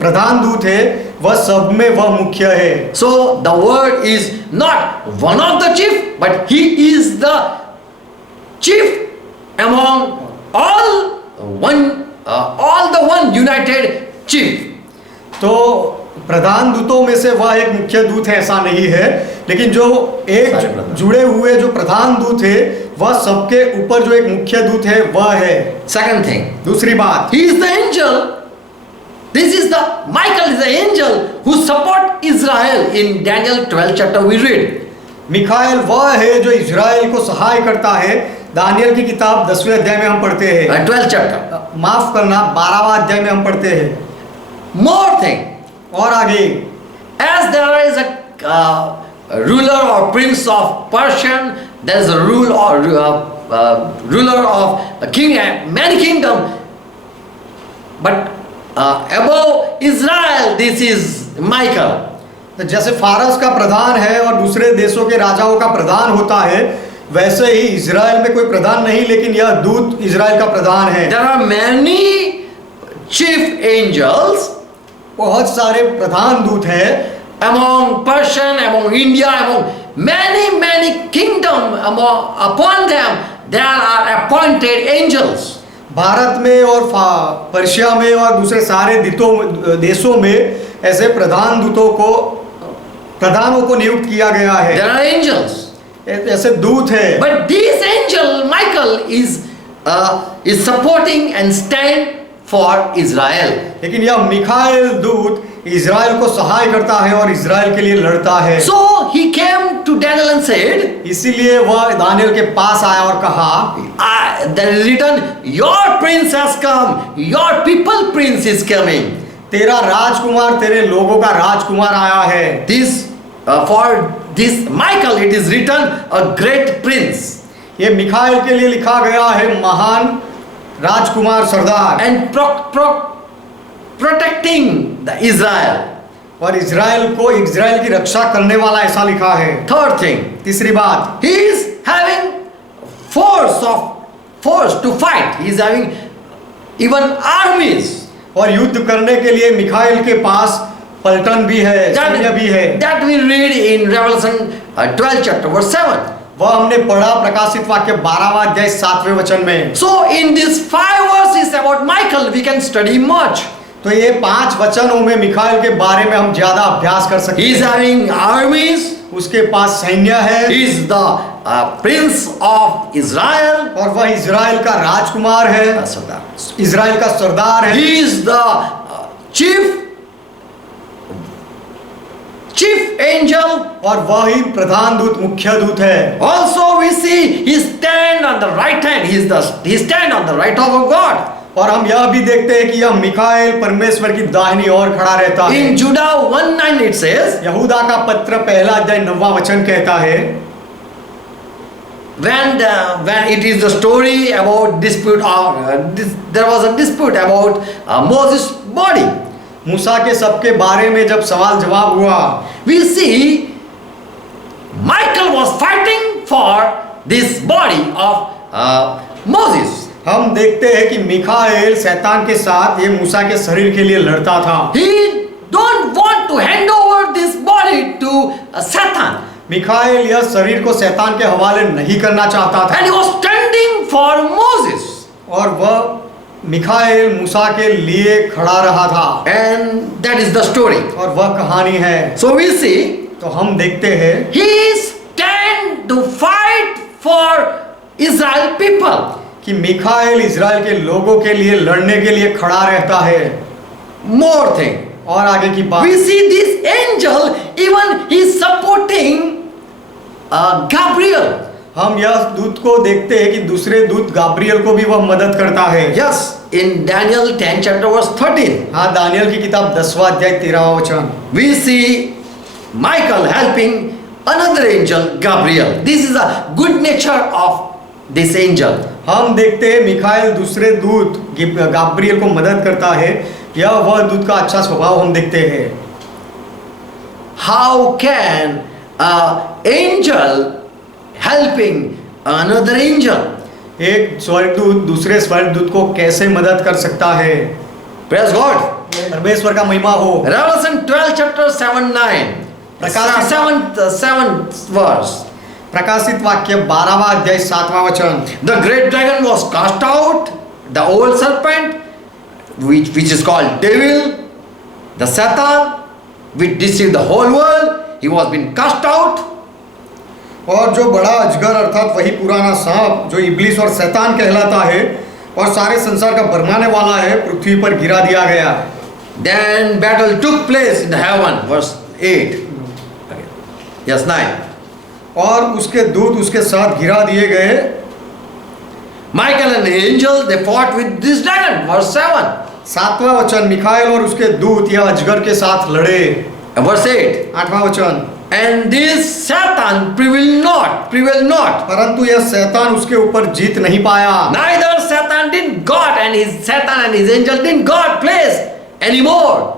प्रधान दूत है, वह सब में वह मुख्य है। So the word is not one of the chief, but he is the chief among all the one united chief. तो प्रधान दूतों में से वह एक मुख्य दूत है ऐसा नहीं है, लेकिन जो एक जुड़े हुए जो प्रधान दूत है, वह सबके ऊपर जो एक मुख्य दूत है वह है। Second thing, दूसरी बात, he is the angel. Michael is the angel who support Israel. In Daniel 12 chapter we read. मिखाएल वह है जो इजराइल को सहाय करता है। दानियल की किताब 10वें अध्याय में हम पढ़ते हैं। 12th chapter. माफ करना, 12वां अध्याय में हम पढ़ते हैं। More thing, और आगे, as there is a ruler or prince of Persian, there is a ruler of a king, many kingdom, but above Israel, this is Michael. तो जैसे फारस का प्रधान है और दूसरे देशों के राजाओं का प्रधान होता है, वैसे ही इजराइल में कोई प्रधान नहीं, लेकिन यह दूत इजराइल का प्रधान है। There are many chief angels, बहुत सारे प्रधान दूत हैं among Persian, among India, among many kingdom, upon them there are appointed angels. Bharat में और पर्शिया में और दूसरे सारे देशों में ऐसे प्रधानों को नियुक्त किया गया है। There are angels. ऐसे दूत है। But this angel Michael is supporting and stand for Israel. लेकिन यह मिखाएल दूत इजराइल को सहाय करता है और इजराइल के लिए लड़ता है। So he came to Daniel and said, इसीलिए वह दानियल के पास आया और कहा, there is written, your prince has come, your people prince is coming. तेरा राजकुमार, तेरे लोगों का राजकुमार आया है। For this Michael it is written, a great prince. ये मिखाएल के लिए लिखा गया है महान राजकुमार सरदार। And protecting the Israel. और इजराइल की रक्षा करने वाला, ऐसा लिखा है। Third thing, तीसरी बात, he is having force to fight. He is having even armies. और युद्ध करने के लिए मिखाएल के पास पलटन भी है, सैन्य भी है। That we read in Revelation 12 chapter verse 7. वह हमने पढ़ा प्रकाशित वाक्य 12वां अध्याय 7वें वचन में। So in these 5 verses about Michael we can study much. तो ये 5 वचनों में मिखाएल के बारे में हम ज्यादा अभ्यास कर सकते हैं। He is having armies. उसके पास सैन्य है। He is the prince of Israel. और वह इजराइल का राजकुमार है, इजराइल का सरदार है। He is the chief angel. और वही प्रधान दूत, मुख्य दूत है। Also we see he stand on the right hand. He stand on the right hand of God. और हम यह भी देखते हैं कि यह मिखाएल परमेश्वर की दाहिनी ओर खड़ा रहता है। In Judah 1:9 it says, यहूदा का पत्र 1 अध्याय 9वां वचन कहता है, when it is the story about dispute there was a dispute about Moses' body. मूसा के सबके बारे में जब सवाल जवाब हुआ, We see Michael was fighting for this body of Moses. हम देखते हैं कि मिखाएल शैतान के साथ ये मूसा के शरीर के लिए लड़ता था। He don't want to hand over this body to Satan. मिखाएल यह शरीर को शैतान के हवाले नहीं करना चाहता था। And he was standing for Moses. और वह मिखाएल मूसा के लिए खड़ा रहा था। And that is the story. और वह कहानी है। So we see तो हम देखते हैं he stand to fight for Israel people. कि मिखाएल इजराइल के लोगों के लिए लड़ने के लिए खड़ा रहता है। More thing. और आगे की बात, We see this angel, even he is supporting Gabriel. हम यह दूत को देखते हैं कि दूसरे दूत गाब्रियल को भी वह मदद करता है। Yes, in Daniel 10 chapter verse 13, हाँ, दानियल की किताब 10वां अध्याय 13वां वचन, we see Michael helping another angel, Gabriel. This is a good nature of this angel. हम देखते हैं मिखाएल दूसरे दूत गाब्रियल को मदद करता है। यह वह दूत का अच्छा स्वभाव हम देखते हैं। How can an angel helping another angel? एक स्वर्गदूत दूसरे स्वर्गदूत को कैसे मदद कर सकता है? Praise God. परमेश्वर का महिमा हो। Revelation 12 chapter 7-9. Seventh verse. प्रकाशित वाक्य 12वां अध्याय 7वां वचन, The great dragon was cast out, the old serpent, which is called devil, the Satan, which deceived the whole world. He was been cast out. और जो बड़ा अजगर अर्थात वही पुराना सांप जो इब्लिस और शैतान कहलाता है और सारे संसार का भरमाने वाला है, पृथ्वी पर गिरा दिया गया। Then battle took place in the heaven, verse 8. Yes, 9. और उसके दूत उसके साथ गिरा दिए गए। Michael and the angel, they fought with this dragon, verse 7. 7वां वचन, मिखाएल और उसके दूत यह अजगर के साथ लड़े। Verse 8. 8वां वचन, And this Satan prevailed not. परंतु यह शैतान उसके ऊपर जीत नहीं पाया। Neither Satan didn't God and his angel didn't God place anymore.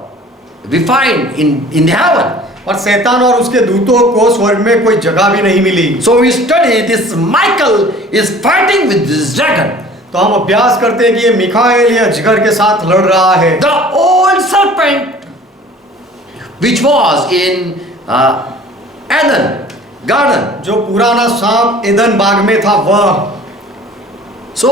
We find in the heaven. और शैतान और उसके दूतों को स्वर्ग में कोई जगह भी नहीं मिली। So we study this Michael is fighting with this dragon. तो हम अभ्यास करते हैं कि ये मिखाएल ये अजगर के साथ लड़ रहा है। The old serpent which was in Eden garden. जो पुराना सांप एदन बाग में था वह। So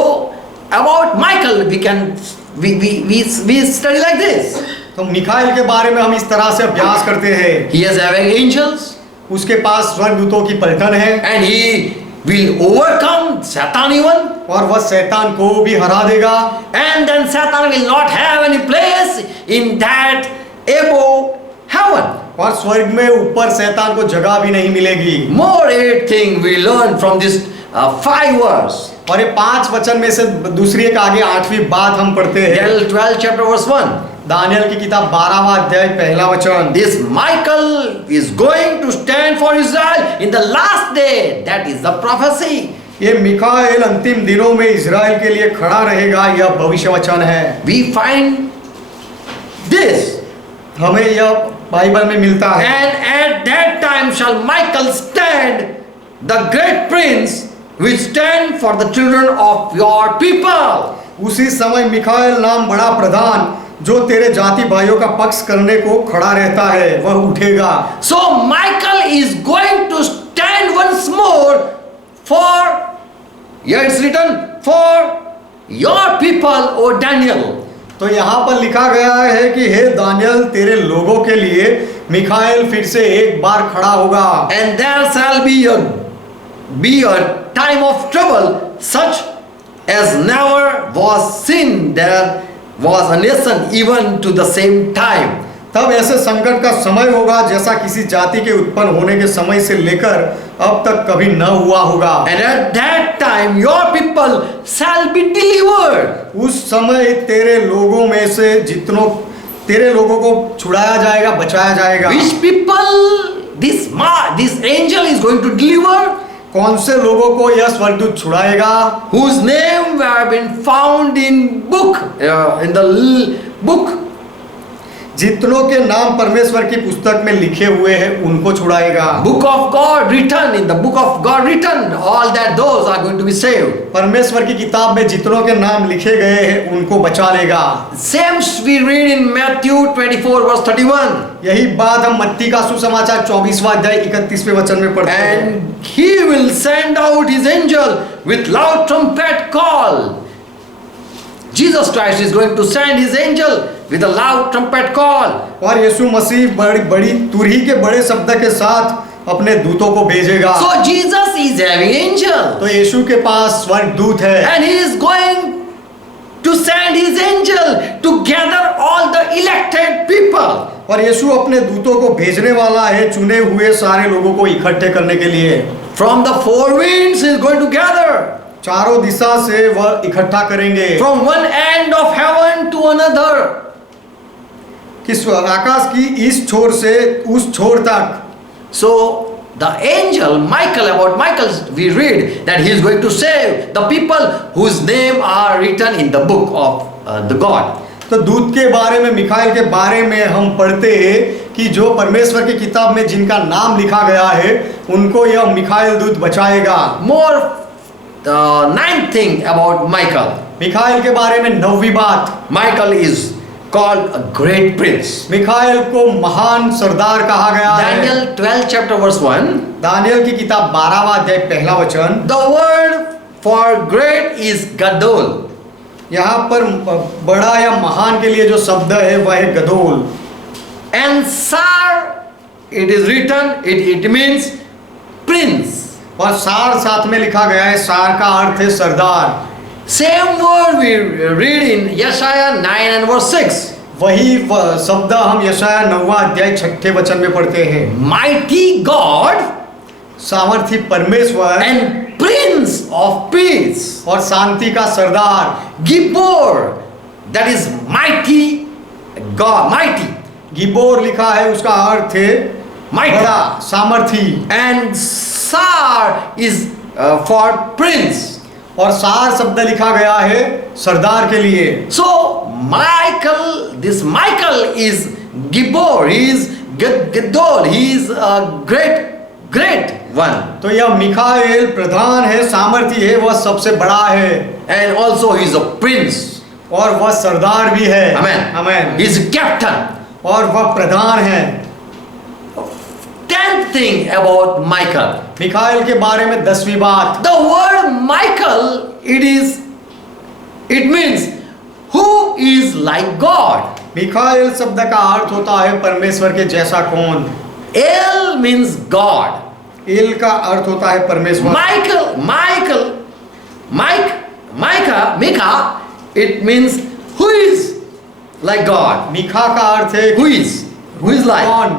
about Michael we study like this. तो मिखाएल के बारे में हम इस तरह से अभ्यास करते हैं। He is having angels उसके पास स्वर्गदूतों की पलटन है and he will overcome Satan even. और वह शैतान को भी हरा देगा। And then Satan will not have any place in that above heaven. और स्वर्ग में ऊपर शैतान को जगह भी नहीं मिलेगी। More 8 thing we learn from this 5 verse. और ये 5 वचन में से दूसरी एक आगे 8वीं बात हम पढ़ते हैं। Daniel 12 chapter verse 1. दानियल की किताब 12वां अध्याय पहला वचन, This Michael is going to stand for Israel in the last day. That is the prophecy. ये मिखाएल अंतिम दिनों में इजराइल के लिए खड़ा रहेगा, यह भविष्य वचन है। We find this. हमें यह बाइबल में मिलता है। And at that time shall Michael stand, the great prince, which stand for the children of your people. उसी समय मिखाएल नाम बड़ा प्रधान जो तेरे जाति भाइयों का पक्ष करने को खड़ा रहता है वह उठेगा। So Michael is going to stand once more for, here it's written, for your people, O Daniel. तो यहाँ पर लिखा गया है कि हे दानियल तेरे लोगों के लिए मिखाएल फिर से एक बार खड़ा होगा। And there shall be a time of trouble such as never was seen. There was a nation even to the same time. तब ऐसे संकट का समय होगा जैसा किसी जाति के उत्पन्न होने के समय से लेकर अब तक कभी न हुआ होगा। And at that time your people shall be delivered. उस समय तेरे लोगों में से तेरे लोगों को छुड़ाया जाएगा, बचाया जाएगा। Which people this angel is going to deliver? कौन से लोगों को यह स्वर्गदूत छुड़ाएगा? Whose name have been found in the book. जितनों के नाम परमेश्वर की पुस्तक में लिखे हुए हैं उनको छुड़ाएगा। Book of God written, in the book of God written, all that those are going to be saved. परमेश्वर की किताब में जितनों के नाम लिखे गए हैं उनको बचा लेगा। Same we read in Matthew 24 verse 31. यही बात हम मत्ती का सुसमाचार 24वां अध्याय 31वें वचन में पढ़ते हैं। And he will send out his angel with loud trumpet call. Jesus Christ is going to send his angel with a loud trumpet call. और यीशु मसीह बड़ी तुरही के बड़े शब्द के साथ अपने दूतों को भेजेगा। So Jesus is having angels. तो यीशु के पास स्वर्गदूत है And he is going to send his angel to gather all the elected people. और यीशु अपने दूतों को भेजने वाला है चुने हुए सारे लोगों को इकट्ठे करने के लिए। From the four winds he is going to gather. चारों दिशा से वह इकट्ठा करेंगे। From one end of heaven to another. किस आकाश की इस छोर से उस छोर तक। So the angel Michael, about Michael we read that he is going to save the people whose name are written in the book of the God. तो दूत के बारे में, मिखाइल के बारे में हम पढ़ते हैं कि जो परमेश्वर की किताब में जिनका नाम लिखा गया है उनको यह मिखाइल दूत बचाएगा। More ninth thing about Michael. Mikhail के बारे में नौवीं बात, Michael is called a great prince. Mikhail को महान सरदार कहा गया है। Daniel 12 chapter verse 1. दानियल की किताब 12वां अध्याय पहला वचन। The word for great is gadol. यहाँ पर बड़ा या महान के लिए जो शब्द है वह है गदोल। And sar, it is written, it means prince. और सार साथ में लिखा गया है, सार का अर्थ है सरदार। Same word we read in Yeshaya 9 and verse 6. वही शब्द हम यशाया 9वां अध्याय 6ठे वचन में पढ़ते हैं। Mighty God सामर्थी परमेश्वर and Prince of Peace. और शांति का सरदार। Gibor, that is mighty God, mighty. गिबोर लिखा है, उसका अर्थ है Mighty. बड़ा, सामर्थी। And Sar is for prince. और सार शब्द लिखा गया है सरदार के लिए। So Michael, this Michael is Gibor, he is Gedol, he is a great one. तो यह मिखाएल प्रधान है, सामर्थी है, वह सबसे बड़ा है। And also he is a prince. और वह सरदार भी है। Amen. Amen. He is a captain. और वह प्रधान है। 10th thing about Michael. मिखाएल के बारे में 10वीं बात। The word Michael, it means who is like God. मिखाएल शब्द का अर्थ होता है परमेश्वर के जैसा कौन। El means God. एल का अर्थ होता है परमेश्वर। Micah, it means who is like God. Milkha का अर्थ है Who is like? कौन।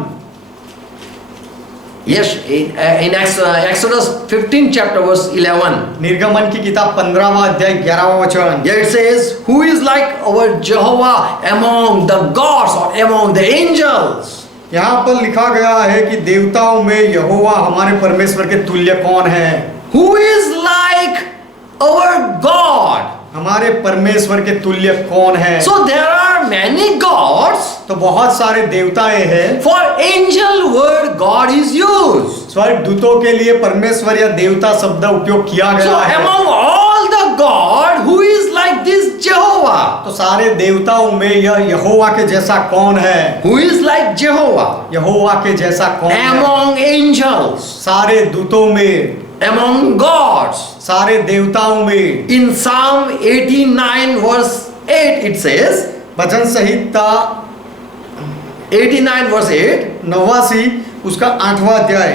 Yes, in Exodus 15 chapter verse 11. निर्गमन की किताब 15वां अध्याय 11वां वचन। Here it says, who is like our Jehovah among the gods or among the angels? यहाँ पर लिखा गया है कि देवताओं में यहोवा हमारे परमेश्वर के तुल्य कौन है। Who is like our God? हमारे परमेश्वर के तुल्य कौन है। So there are many gods. तो बहुत सारे देवताएं हैं। For angel word God is used. स्वर्ग दूतों के लिए परमेश्वर या देवता शब्द उपयोग किया So गया है। among all the God, who is like this Jehovah? तो सारे देवताओं में यह यहोवा के जैसा कौन है। Who is like Jehovah? यहोवा के जैसा कौन है। Among angels, सारे दूतों में, among gods. सारे देवताओं में। In Psalm 89 verse 8 it says, वचन संहिता 89 verse 8, 89 उसका 8वां अध्याय।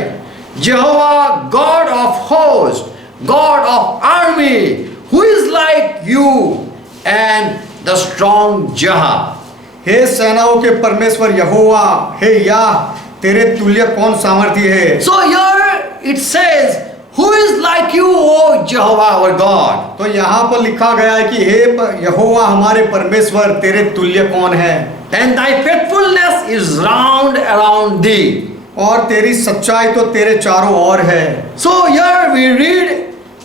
Jehovah God of hosts, God of army, who is like you and the strong Jah. हे सेनाओं के परमेश्वर यहोवा, हे याह तेरे तुल्य कौन सामर्थी है। So here it says, who is like you, O Jehovah our God? तो यहाँ पर लिखा गया है कि हे यहोवा हमारे परमेश्वर तेरे तुल्य कौन है। And thy faithfulness is round around thee. और तेरी सच्चाई तो तेरे चारों ओर है। So here we read,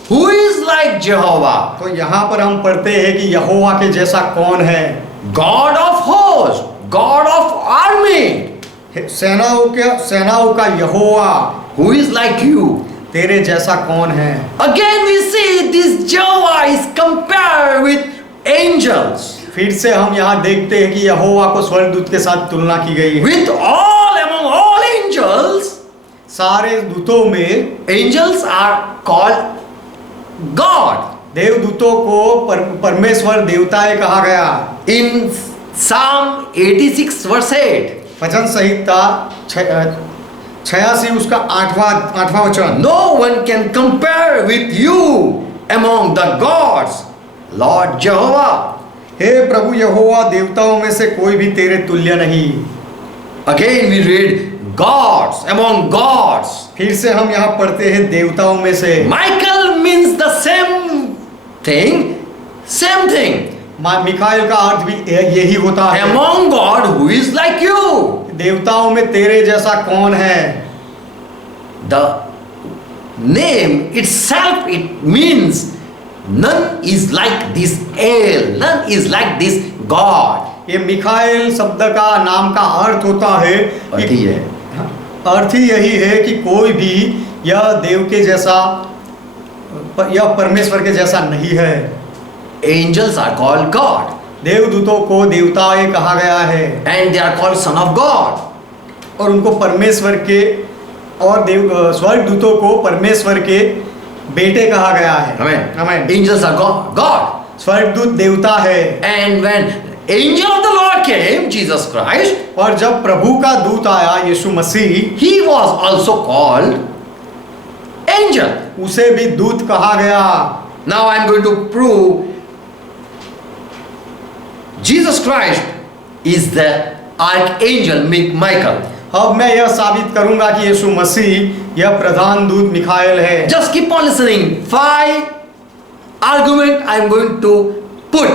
who is like Jehovah? तो यहाँ पर हम पढ़ते हैं कि यहोवा के जैसा कौन है। God of hosts, God of army, सेनाओं का यहोवा, who is like you? तेरे जैसा कौन है। Again we see this Jehovah is compared with angels. फिर से हम यहाँ देखते हैं कि यहोवा को स्वर्गदूत के साथ तुलना की गई है। With all, among all angels, सारे दूतों में angels are called God. देवदूतों को परमेश्वर देवताएं कहा गया। In Psalm 86 verse 8, वचन संहिता 86 उसका 8वां वचन। No one can compare with you among the gods, Lord Jehovah. हे प्रभु यहोवा, देवताओं में से कोई भी तेरे तुल्य नहीं। Again we read gods, among gods. फिर से हम यहाँ पढ़ते हैं देवताओं में से। Michael means the same thing. Mikhail का अर्थ भी यही होता है। Among God, who is like you? देवताओं में तेरे जैसा कौन है? The name itself, it means none is like this El, none is like this God. ये मिखाइल शब्द का नाम का अर्थ होता है अर्थ ही है। अर्थ ही यही है कि कोई भी यह देव के जैसा, यह परमेश्वर के जैसा नहीं है। Angels are called God. देवदूतों को देवताएं कहा गया है And they are called son of God. और उनको परमेश्वर के, और देव स्वर्गदूतों को परमेश्वर के बेटे कहा गया है। Amen. आमीन। Angels are God. स्वर्गदूत देवता है। And when angel of the Lord came, Jesus Christ, और जब प्रभु का दूत आया यीशु मसीह, he was also called angel. उसे भी दूत कहा गया। Now I am going to prove Jesus Christ is the archangel Michael. अब मैं यह साबित करूंगा कि यीशु मसीह यह प्रधान दूत मिखाएल है। Just keep on listening. 5 argument I am going to put.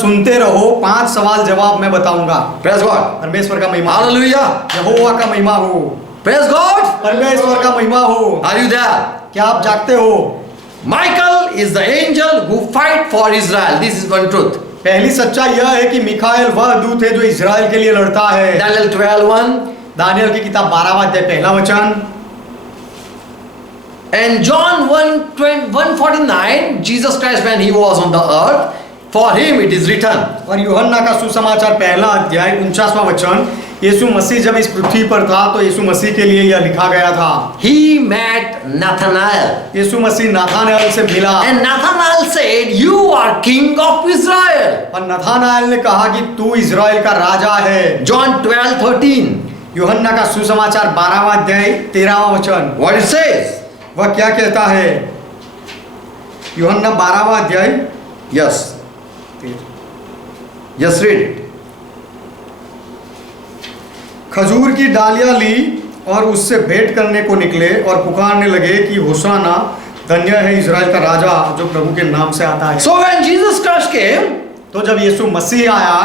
सुनते रहो, 5 सवाल जवाब मैं बताऊंगा। Praise God. परमेश्वर का महिमा, Hallelujah. यहोवा का महिमा हो। Praise God. परमेश्वर का महिमा हो। Are you there? क्या आप जागते हो? Michael is the angel who fight for Israel. This is one truth. पहली सच्चाई यह है कि मिखाएल वह दूत है जो इजराइल के लिए लड़ता है। Daniel 12:1. दानियल की किताब 12वां अध्याय पहला वचन। And John 1:49, Jesus Christ when he was on the earth, for him it is written. और यूहन्ना का सुसमाचार पहला अध्याय 49वां वचन, यीशु मसीह जब इस पृथ्वी पर था तो यीशु मसीह के लिए यह लिखा गया था। He met Nathanael. यीशु मसीह नाथानएल से मिला And Nathanael said, "You are king of Israel." और नाथानएल ने कहा कि तू इजराइल का राजा है। John 12:13. यूहन्ना का सुसमाचार 12वां अध्याय 13वां वचन, What it says? वह क्या कहता है? यूहन्ना 12वां अध्याय Yes. Just read it. खजूर की डालियां ली और उससे भेंट करने को निकले और पुकारने लगे कि होशाना, धन्य है इजराइल का राजा जो प्रभु के नाम से आता है। So when Jesus Christ came, तो जब यीशु मसीह आया,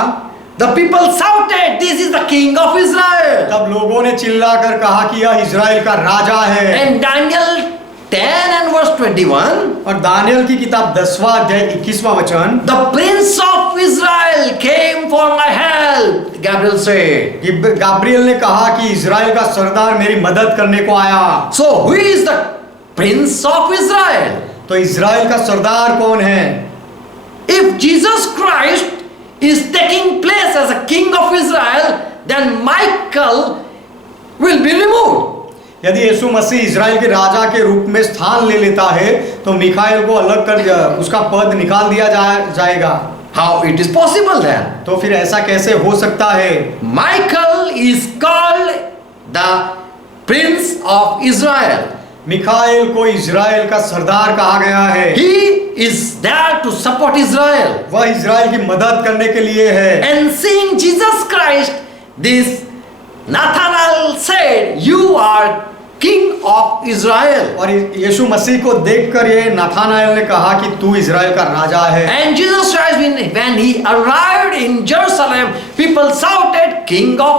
the people shouted, "This is the king of Israel." तब लोगों ने चिल्लाकर कहा कि यह इजराइल का राजा है। And Daniel 10 and verse 21, और दानियल की किताब 10वां अध्याय 21वां वचन, "The prince of Israel came for my help," Gabriel said. Gabriel ने कहा कि इजराइल का सरदार मेरी मदद करने को आया। So who is the prince of Israel? तो इजराइल का सरदार कौन है? If Jesus Christ is taking place as a king of Israel, then Michael will be removed. यदि यीशु मसीह इजराइल के राजा के रूप में स्थान ले लेता है तो मिखाएल को अलग कर उसका पद निकाल दिया जाएगा। How it is possible then? तो फिर ऐसा कैसे हो सकता है? Michael is called the prince of Israel. मिखाएल को इजराइल का सरदार कहा गया है। He is there to support Israel. वह इजराइल की मदद करने के लिए है। And seeing Jesus Christ, this Nathanael said, "You are king of Israel." और यीशु मसीह को देखकर ये नाथानाएल ने कहा कि तू इजराइल का राजा है। And Jesus Christ, when he arrived in Jerusalem, people shouted, "King of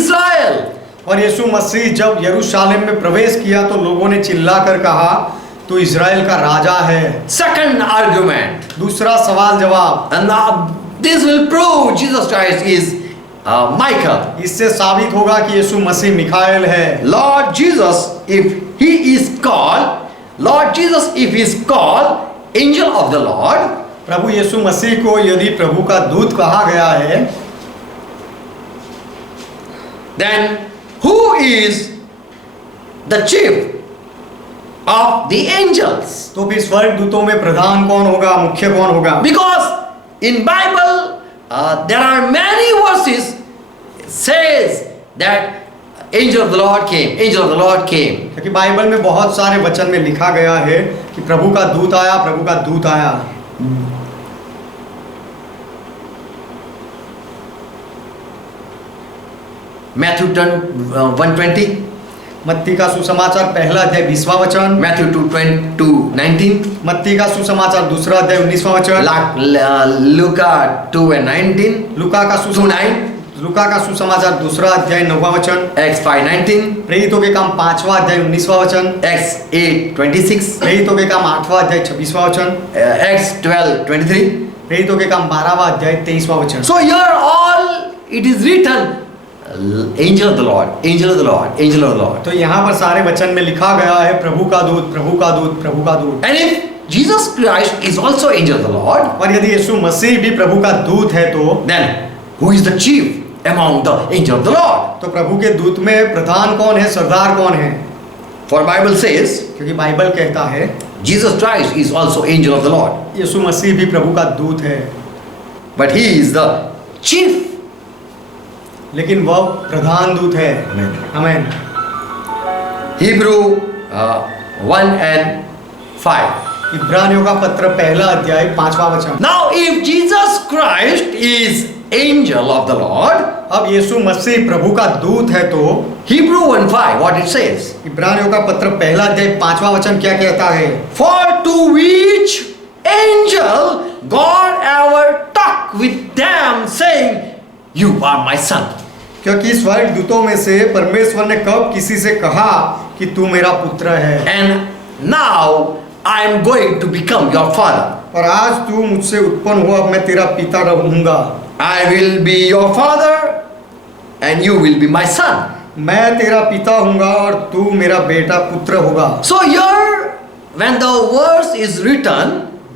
Israel." और यीशु मसीह जब यरूशलेम में प्रवेश किया तो लोगों ने चिल्लाकर कहा तू इजराइल का राजा है। Second argument. दूसरा सवाल जवाब, And now this will prove Jesus Christ is Michael. इससे साबित होगा कि यीशु मसीह मिखाएल है। Lord Jesus, if he is called angel of the Lord, प्रभु यीशु मसीह को यदि प्रभु का दूत कहा गया है, then who is the chief of the angels? तो फिर स्वर्गदूतों में प्रधान कौन होगा, मुख्य कौन होगा? Because in Bible there are many verses says that angel of the Lord came, angel of the Lord came. क्योंकि बाइबल में बहुत सारे वचन में लिखा गया है कि प्रभु का दूत आया, प्रभु का दूत आया। Matthew 1:20, मत्ती का सुसमाचार पहला अध्याय 20वां वचन, Matthew 2:19, मत्ती का सुसमाचार दूसरा अध्याय 19वां वचन, Luke 2:19, लुका का 2:9, लुका का सुसमाचार दूसरा अध्याय 9वां वचन, Acts 5:19, प्रेरितों के काम 5वां अध्याय 19वां वचन, Acts 8:26, प्रेरितों के काम 8वां अध्याय 26वां वचन, Acts 12:23. प्रेरितों के काम 12वां अध्याय 23वां वचन। So here all it is written, angel of the Lord, angel of the Lord, angel of the Lord. तो यहाँ पर सारे वचन में लिखा गया है प्रभु का दूत, प्रभु का दूत, प्रभु का दूत। And if Jesus Christ is also angel of the Lord, और यदि यीशु मसीह भी प्रभु का दूत है तो then who is the chief among the angel of the Lord? तो प्रभु के दूत में प्रधान कौन है, सरदार कौन है? For Bible says, क्योंकि बाइबल कहता है Jesus Christ is also angel of the Lord, यीशु मसीह भी प्रभु का दूत है, but he is the chief. लेकिन वह प्रधान दूत है। Amen. आमीन। Hebrew 1:5. इब्रानियों का पत्र पहला अध्याय 5वां वचन। Now if Jesus Christ is angel of the Lord, अब यीशु मसीह प्रभु का दूत है तो Hebrew 1:5, what it says? इब्रानियों का पत्र पहला अध्याय 5वां वचन क्या कहता है? For to which angel God ever talked with them, saying, "You are my son." क्योंकि स्वर्ग दूतों में से परमेश्वर ने कब किसी से कहा कि तू मेरा पुत्र है, And now I am going to become your father. और आज तू मुझसे उत्पन्न हुआ, अब मैं तेरा पिता रहूंगा। I will be your father and you will be my son. मैं तेरा पिता हूंगा और तू मेरा बेटा पुत्र होगा। So here when the verse is written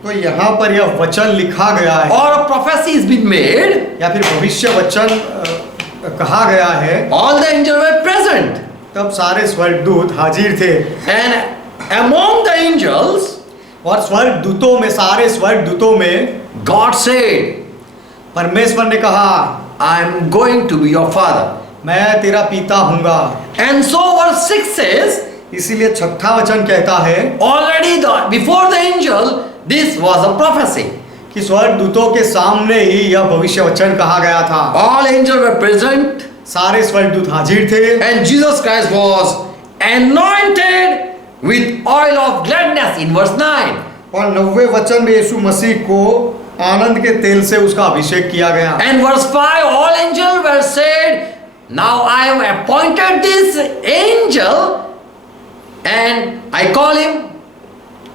तो यहाँ पर यह वचन लिखा गया है or a prophecy has been made, या फिर भविष्य वचन कहा गया है, all the angels were present. तब सारे स्वर्गदूत हाजिर थे। And among the angels, और स्वर्गदूतों में, सारे स्वर्गदूतों में God said, परमेश्वर ने कहा I am going to be your father. मैं तेरा पिता हूंगा। And so verse 6 says, इसीलिए छठा वचन कहता है already before the angel, this was a prophecy. कि स्वर्गदूतों के सामने ही यह भविष्य वचन कहा गया था। All angels were present सारे स्वर्गदूत हाजिर थे and Jesus Christ was anointed with oil of gladness in verse 9. और 90वें वचन में यीशु मसीह को आनंद के तेल से उसका अभिषेक किया गया। And verse 5, all angels were said, now I have appointed this angel and I call him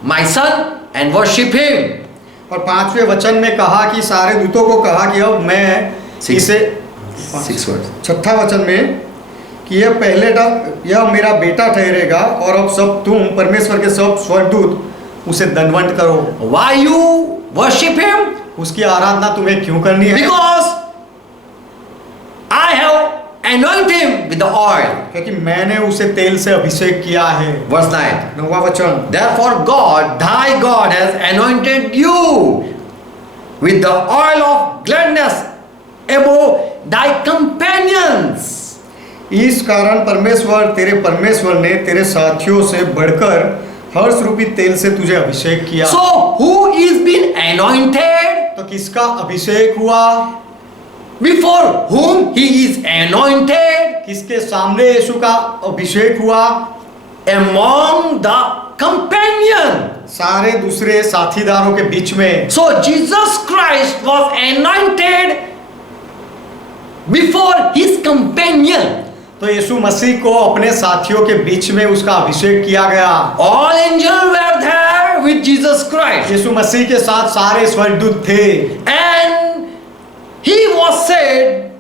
my son and worship him. और 5वें वचन में कहा कि सारे दूतों को कहा कि अब मैं इसे, 6 words. छठा वचन में कि यह मेरा बेटा ठहरेगा और अब सब तुम परमेश्वर के सब स्वर्गदूत उसे दंडवत करो। Why you worship him? उसकी आराधना तुम्हें क्यों करनी है? Because I have anointed him with the oil. क्योंकि मैंने उसे तेल से अभिषेक किया है। Verse 9. 9वां वचन, Therefore God, thy God has anointed you with the oil of gladness above thy companions. इस कारण तेरे परमेश्वर ने तेरे साथियों से बढ़कर हर्ष रूपी तेल से तुझे अभिषेक किया। So who is been anointed? तो किसका अभिषेक हुआ? Before whom he is anointed? किसके सामने यीशु का अभिषेक हुआ? Among the companion. सारे दूसरे साथीदारों के बीच में। So Jesus Christ was anointed before his companion. तो यीशु मसीह को अपने साथियों के बीच में उसका अभिषेक किया गया। All angels were there with Jesus Christ. यीशु मसीह के साथ सारे स्वर्गदूत थे। And he was said,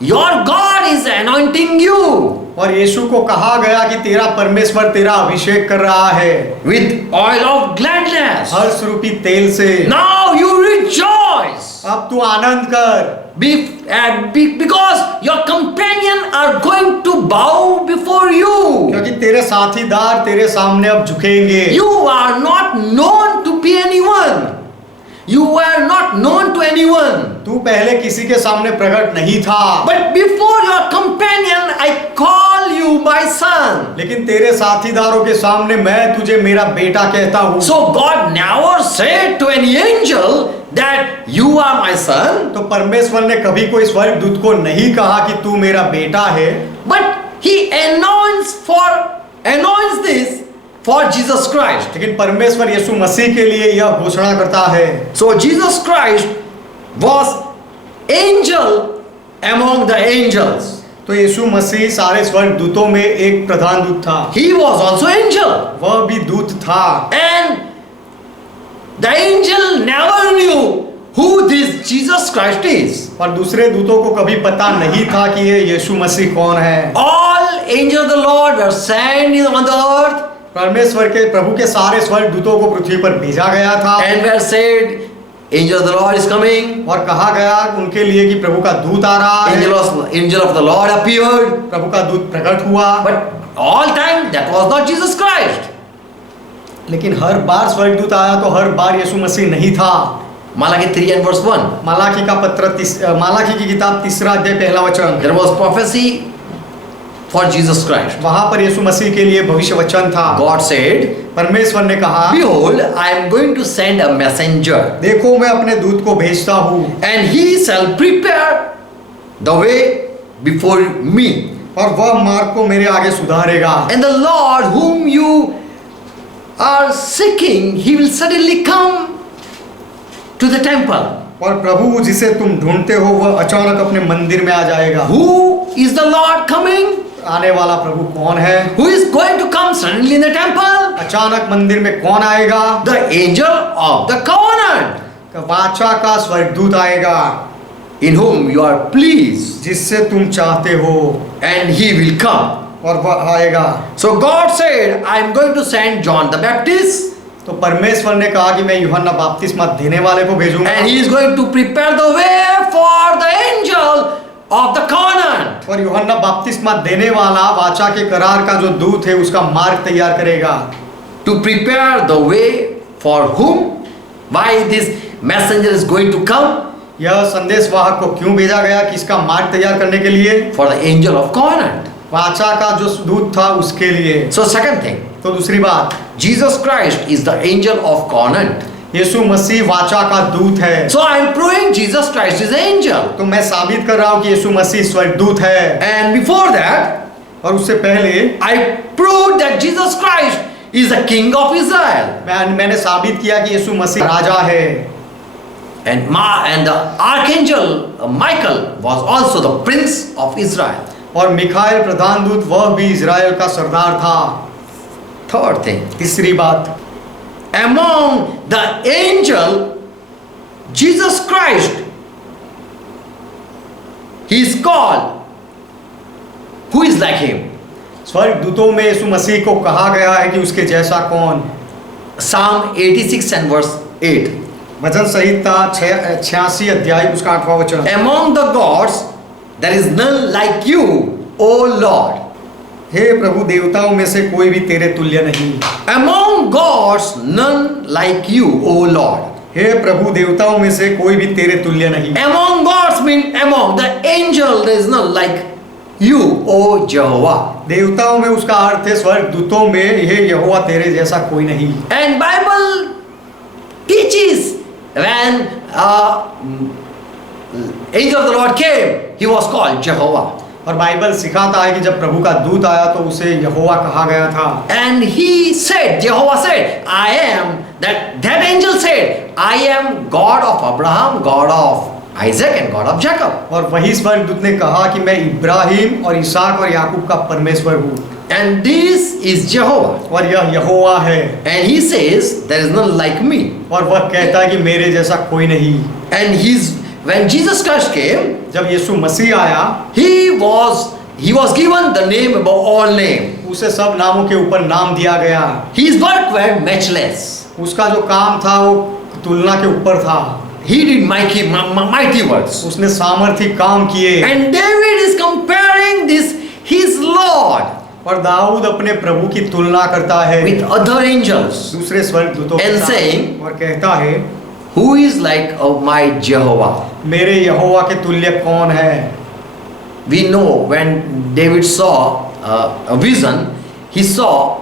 your God is anointing you और यीशु को कहा गया कि तेरा परमेश्वर तेरा अभिषेक कर रहा है with oil of gladness. हर्ष रूपी तेल से। Now you rejoice. अब तू आनंद कर। Because your companion are going to bow before you. क्योंकि तेरे साथीदार तेरे सामने अब झुकेंगे। You are not known to be anyone. You were not known to anyone. तू पहले किसी के सामने प्रकट नहीं था, but before your companion, I call you my son. लेकिन तेरे साथीदारों के सामने मैं तुझे मेरा बेटा कहता हूँ। So God never said to any angel that you are my son, तो परमेश्वर ने कभी कोई स्वर्गदूत को नहीं कहा कि तू मेरा बेटा है, but he announced this for Jesus Christ. लेकिन परमेश्वर यीशु मसीह के लिए यह घोषणा करता है। So Jesus Christ was angel among the angels. तो यीशु मसीह सारे स्वर्गदूतों में एक प्रधान दूत था, He was also angel. वह भी दूत था। And the angel never knew who this Jesus Christ is. और दूसरे दूतों को कभी पता नहीं था कि ये यीशु मसीह कौन है। All angels of the Lord were sent on the earth परमेश्वर के प्रभु के सारे स्वर्गदूतों को पृथ्वी पर भेजा गया था and were said, angel of the Lord is coming. और कहा गया उनके लिए कि प्रभु का दूत आ रहा है। Angel of the Lord appeared. प्रभु का दूत प्रकट हुआ, But all time that was not Jesus Christ. लेकिन हर बार स्वर्गदूत आया तो हर बार यीशु मसीह नहीं था। Malachi 3 and verse 1. मालाकी की किताब 3 अध्याय 1 वचन, There was prophecy for Jesus Christ. वहां पर यीशु मसीह के लिए भविष्य वचन था। God said, परमेश्वर ने कहा, behold, I am going to send a messenger, देखो मैं अपने दूत को भेजता हूँ and he shall prepare the way before me. और वह मार्ग को मेरे आगे सुधारेगा। And the Lord whom you are seeking, he will suddenly come to the temple. और प्रभु जिसे तुम ढूंढते हो वह अचानक अपने मंदिर में आ जाएगा। Who is the Lord coming? आने वाला प्रभु कौन है? Who is going to come suddenly in the temple? अचानक मंदिर में कौन आएगा? The angel of the covenant, वाचा का स्वर्गदूत आएगा, in whom you are pleased, जिससे तुम चाहते हो, and he will come. और वह आएगा। So God said, I am going to send John the Baptist, तो परमेश्वर ने कहा कि मैं यूहन्ना बपतिस्मा देने वाले को भेजूंगा, and he is going to prepare the way for the angel of the covenant. और यूहन्ना बपतिस्मा देने वाला वाचा के करार का जो दूत है उसका मार्ग तैयार करेगा। To prepare the way for whom? Why this messenger is going to come? यह संदेशवाहक को क्यों भेजा गया? किसका मार्ग तैयार करने के लिए? For the angel of covenant. वाचा का जो दूत था उसके लिए। So second thing, तो दूसरी बात, Jesus Christ is the angel of covenant. यीशु मसीह वाचा का दूत है। So I am proving Jesus Christ is an angel. तो मैं साबित कर रहा हूँ कि यीशु मसीह स्वर्गदूत है। And before that, और उससे पहले I proved that Jesus Christ is the king of Israel. मैंने साबित किया कि यीशु मसीह राजा है। And the archangel Michael was also the prince of Israel. और मिखाएल प्रधान दूत वह भी इजराइल का सरदार था। Third thing, तीसरी बात, among the angel Jesus Christ, he is called, who is like him? स्वर्गदूतों में यीशु मसीह को कहा गया है कि उसके जैसा कौन? Psalm 86 and verse 8. भजन संहिता 86 अध्याय उसका 8वां वचन, Among the gods there is none like you, O Lord. हे प्रभु देवताओं में से कोई भी तेरे तुल्य नहीं। Among gods none like you, O Lord. हे प्रभु देवताओं में से कोई भी तेरे तुल्य नहीं। Among gods mean among the angel there is none like you, O Jehovah. देवताओं में उसका अर्थ है स्वर्गदूतों में हे यहोवा तेरे जैसा कोई नहीं। And Bible teaches when angel of the Lord came, he was called Jehovah. और बाइबल सिखाता है कि जब प्रभु का दूत आया तो उसे यहोवा कहा गया था। And he said, Jehovah said, I am, that angel said, I am God of Abraham, God of Isaac and God of Jacob. और वही स्वर्गदूत ने कहा कि मैं इब्राहिम और इसहाक और याकूब का परमेश्वर हूँ। And this is Jehovah. और यह यहोवा है। And he says, there is none like me. और वह कहता है कि मेरे जैसा कोई नहीं। And when Jesus Christ came, जब यीशु मसीह आया, he was given the name above all name. उसे सब नामों के ऊपर नाम दिया गया। His work were matchless. उसका जो काम था वो तुलना के ऊपर था। He did mighty works. उसने सामर्थी काम किए। And David is comparing this his Lord और दाऊद अपने प्रभु की तुलना करता है with other angels दूसरे स्वर्गदूतों के and साथ। saying, और कहता है, who is like my Jehovah? मेरे यहोवा के तुल्य कौन है? We know when David saw a vision, he saw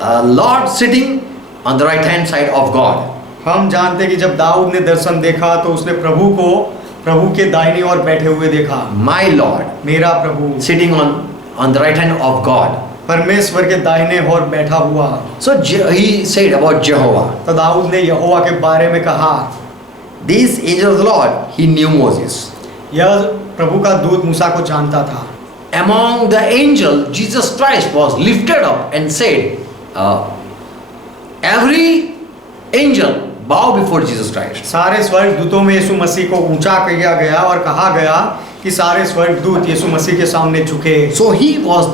a Lord sitting on the right hand side of God. हम जानते हैं कि जब दाऊद ने दर्शन देखा तो उसने प्रभु के दाहिनी ओर बैठे हुए देखा। My Lord मेरा प्रभु sitting on the right hand of God. परमेश्वर के दाहिने ओर बैठा हुआ। So he said about Jehovah. तो दाऊद ने यहोवा के बारे में कहा। This angel of the Lord, he knew Moses. यह प्रभु का दूत मूसा को जानता था। Among the angels, Jesus Christ was lifted up and said, every angel bow before Jesus Christ. सारे स्वर्गदूतों में यीशु मसीह को ऊंचा किया गया और कहा गया कि सारे स्वर्गदूत यीशु मसीह के सामने झुके। So he was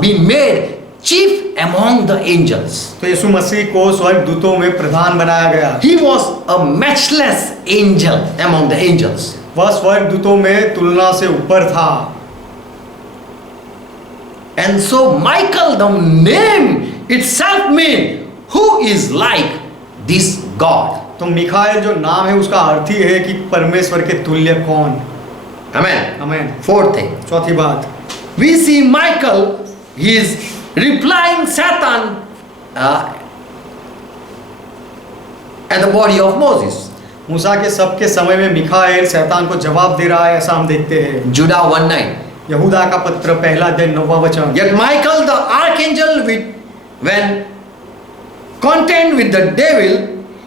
being made chief among the angels. तो यीशु मसीह को स्वर्गदूतों में प्रधान बनाया गया। He was a matchless angel among the angels. वह स्वर्गदूतों में तुलना से ऊपर था। And so Michael, the name itself means who is like this God. तो मिखाएल जो नाम है उसका अर्थ ही है कि परमेश्वर के तुल्य कौन। Amen. आमीन। Fourth thing. चौथी बात, We see Michael, he is replying Satan at the body of Moses. मूसा के सबके समय में मिखाएल शैतान को जवाब दे रहा है, ऐसा हम देखते हैं। Judah 1:9. यहूदा का पत्र पहला अध्याय 9वां वचन। Yet Michael the archangel, when contend with the devil,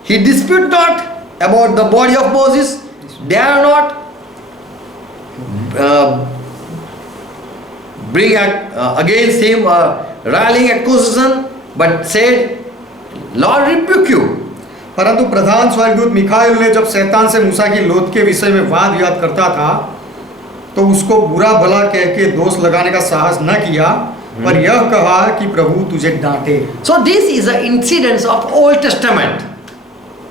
he dispute not about the body of Moses, dare not bring against him a rallying accusation, but said, Lord rebuke you. परंतु प्रधान स्वर्गदूत मिखाएल ने जब शैतान से मूसा की लोथ के विषय में वाद विवाद करता था तो उसको बुरा भला कह के दोष लगाने का साहस न किया, पर यह कहा कि प्रभु तुझे डांटे। So this is an incident of Old Testament.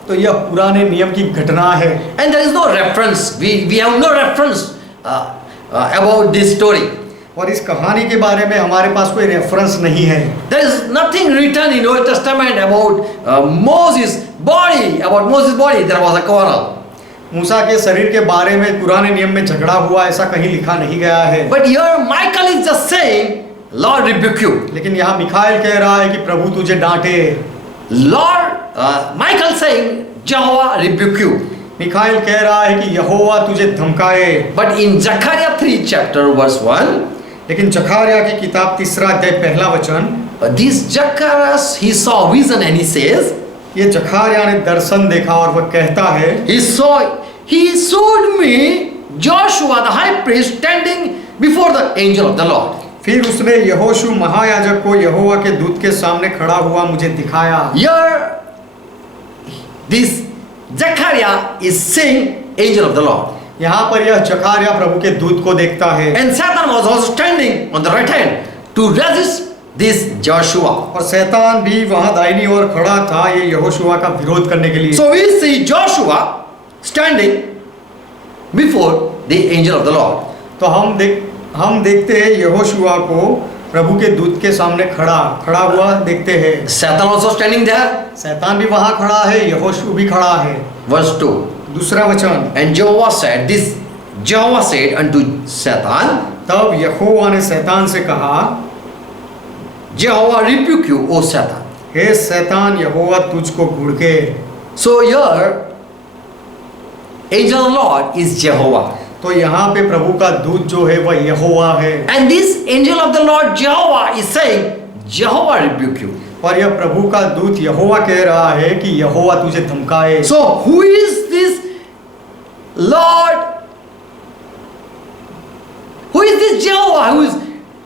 तो यह पुराने नियम की घटना है। And there is no reference. We have no reference about this story. और इस कहानी के बारे में हमारे पास कोई रेफरेंस नहीं है। There is nothing written in Old Testament about Moses' body. About Moses' body, there was a quarrel. मूसा के शरीर के बारे में पुराने नियम में झगड़ा हुआ ऐसा कहीं लिखा नहीं गया है। But here Michael is just saying, Lord rebuke you. लेकिन यहाँ मिखाएल कह रहा है कि प्रभु तुझे डांटे। Michael saying, Jehovah rebuke you. मिखाएल कह रहा है कि यहोवा तुझे धमकाए। But in Zechariah 3 chapter verse 1, लेकिन जखारिया की किताब 3 अध्याय पहला वचन, this Zacharias, he saw vision and he says, ये जखारिया ने दर्शन देखा और वह कहता है, he showed me Joshua the high priest standing before the angel of the Lord. फिर उसने यहोशू महायाजक को यहोवा के दूत के सामने खड़ा हुआ मुझे दिखाया। Here this Zechariah is seeing angel of the Lord. यहाँ पर यह जखारिया प्रभु के दूत को देखता है। And Satan was also standing on the right hand to resist this Joshua. और शैतान भी वहाँ दाहिनी ओर खड़ा था ये यहोशुआ का विरोध करने के लिए। So we see Joshua standing before the angel of the Lord. तो हम देखते हैं यहोशुआ को प्रभु के दूत के सामने खड़ा हुआ देखते हैं। Satan also standing there. शैतान भी वहाँ खड़ा है, यहोशू भी खड़ा है। Verse 2. दूसरा वचन, And Jehovah said unto Satan, तब यहोवा ने शैतान से कहा, Jehovah rebuke you, O Satan. हे शैतान, यहोवा तुझको घुड़के। So here, angel of the Lord is Jehovah. तो यहाँ पे प्रभु का दूत जो है वह यहोवा है। And this angel of the Lord Jehovah is saying, Jehovah rebuke you. और यह प्रभु का दूत यहोवा कह रहा है कि यहोवा तुझे धमकाए। So who is this Lord? Who is this Jehovah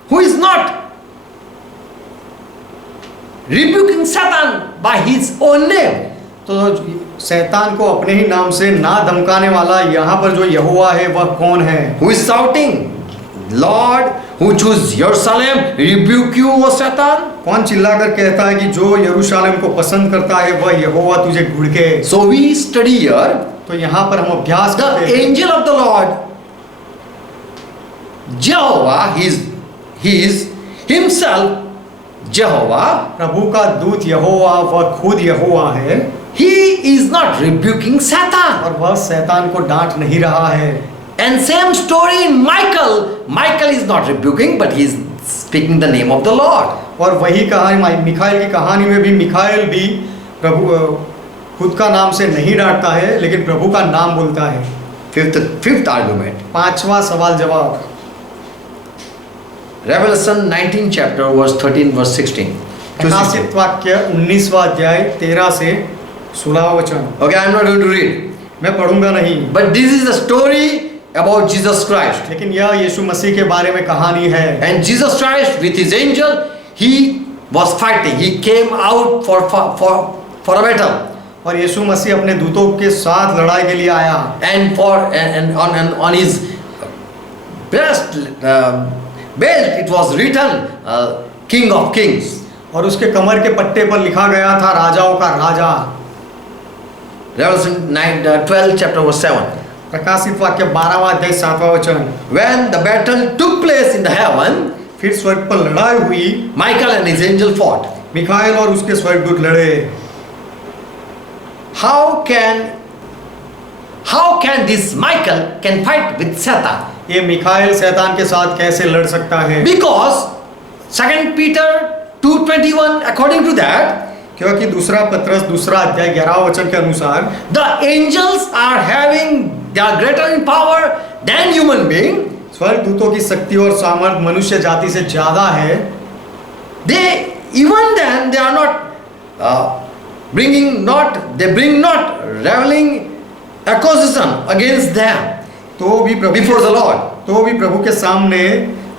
who is not rebuking Satan by his own name? तो शैतान को अपने ही नाम से ना धमकाने वाला यहाँ पर जो यहोवा है वह कौन है? Who is shouting, Lord, who choose Jerusalem, rebuke you, O Satan? कौन चिल्लाकर कहता है कि जो यरूशलेम को पसंद करता है वह यहोवा तुझे घुड़के? So we study here, तो यहाँ पर हम अभ्यास the करते हैं। angel of the Lord, Jehovah, he is himself Jehovah, प्रभु का दूत यहोवा, वह खुद यहोवा है he is not rebuking Satan. और वह शैतान को डांट नहीं रहा है। And same story in Michael. Michael is not rebuking, but he is speaking the name of the Lord. और वही कहानी मिखाइल की कहानी में भी मिखाइल भी प्रभु खुद का नाम से नहीं डांटता है, लेकिन प्रभु का नाम बोलता है। Fifth argument. पांचवा सवाल जवाब, Revelation 19 chapter verse 13 verse 16. प्रकाशित वाक्य 19वां अध्याय 13 से 16 वचन। Okay, I am not going to read. मैं पढ़ूंगा नहीं, But this is the story about Jesus Christ. लेकिन यह यीशु मसीह के बारे में कहानी है। And Jesus Christ with his angel, he was fighting. He came out for a battle. और यीशु मसीह अपने दूतों के साथ लड़ाई के लिए आया। And on his breast belt it was written King of Kings. और उसके कमर के पट्टे पर लिखा गया था राजाओं का राजा। Revelation 12 chapter verse 7. प्रकाशित वाक्य 12वां अध्याय 7वां वचन। When the battle took place in the heaven, फिर स्वर्ग पर लड़ाई हुई, Michael and his angel fought. Mikhail और उसके स्वर्गदूत लड़े। How can this Michael can fight with Satan? ये मिखाइल शैतान के साथ कैसे लड़ सकता है? Because 2 Peter 2:21 according to that, क्योंकि दूसरा पत्रस दूसरा अध्याय 11वां वचन के अनुसार the angels are having their greater in power than human being. स्वर्गदूतों की शक्ति और सामर्थ मनुष्य जाति से ज्यादा है। Even then they are not bring not reveling accusation against them तो भी प्रभु before the Lord. तो भी प्रभु के सामने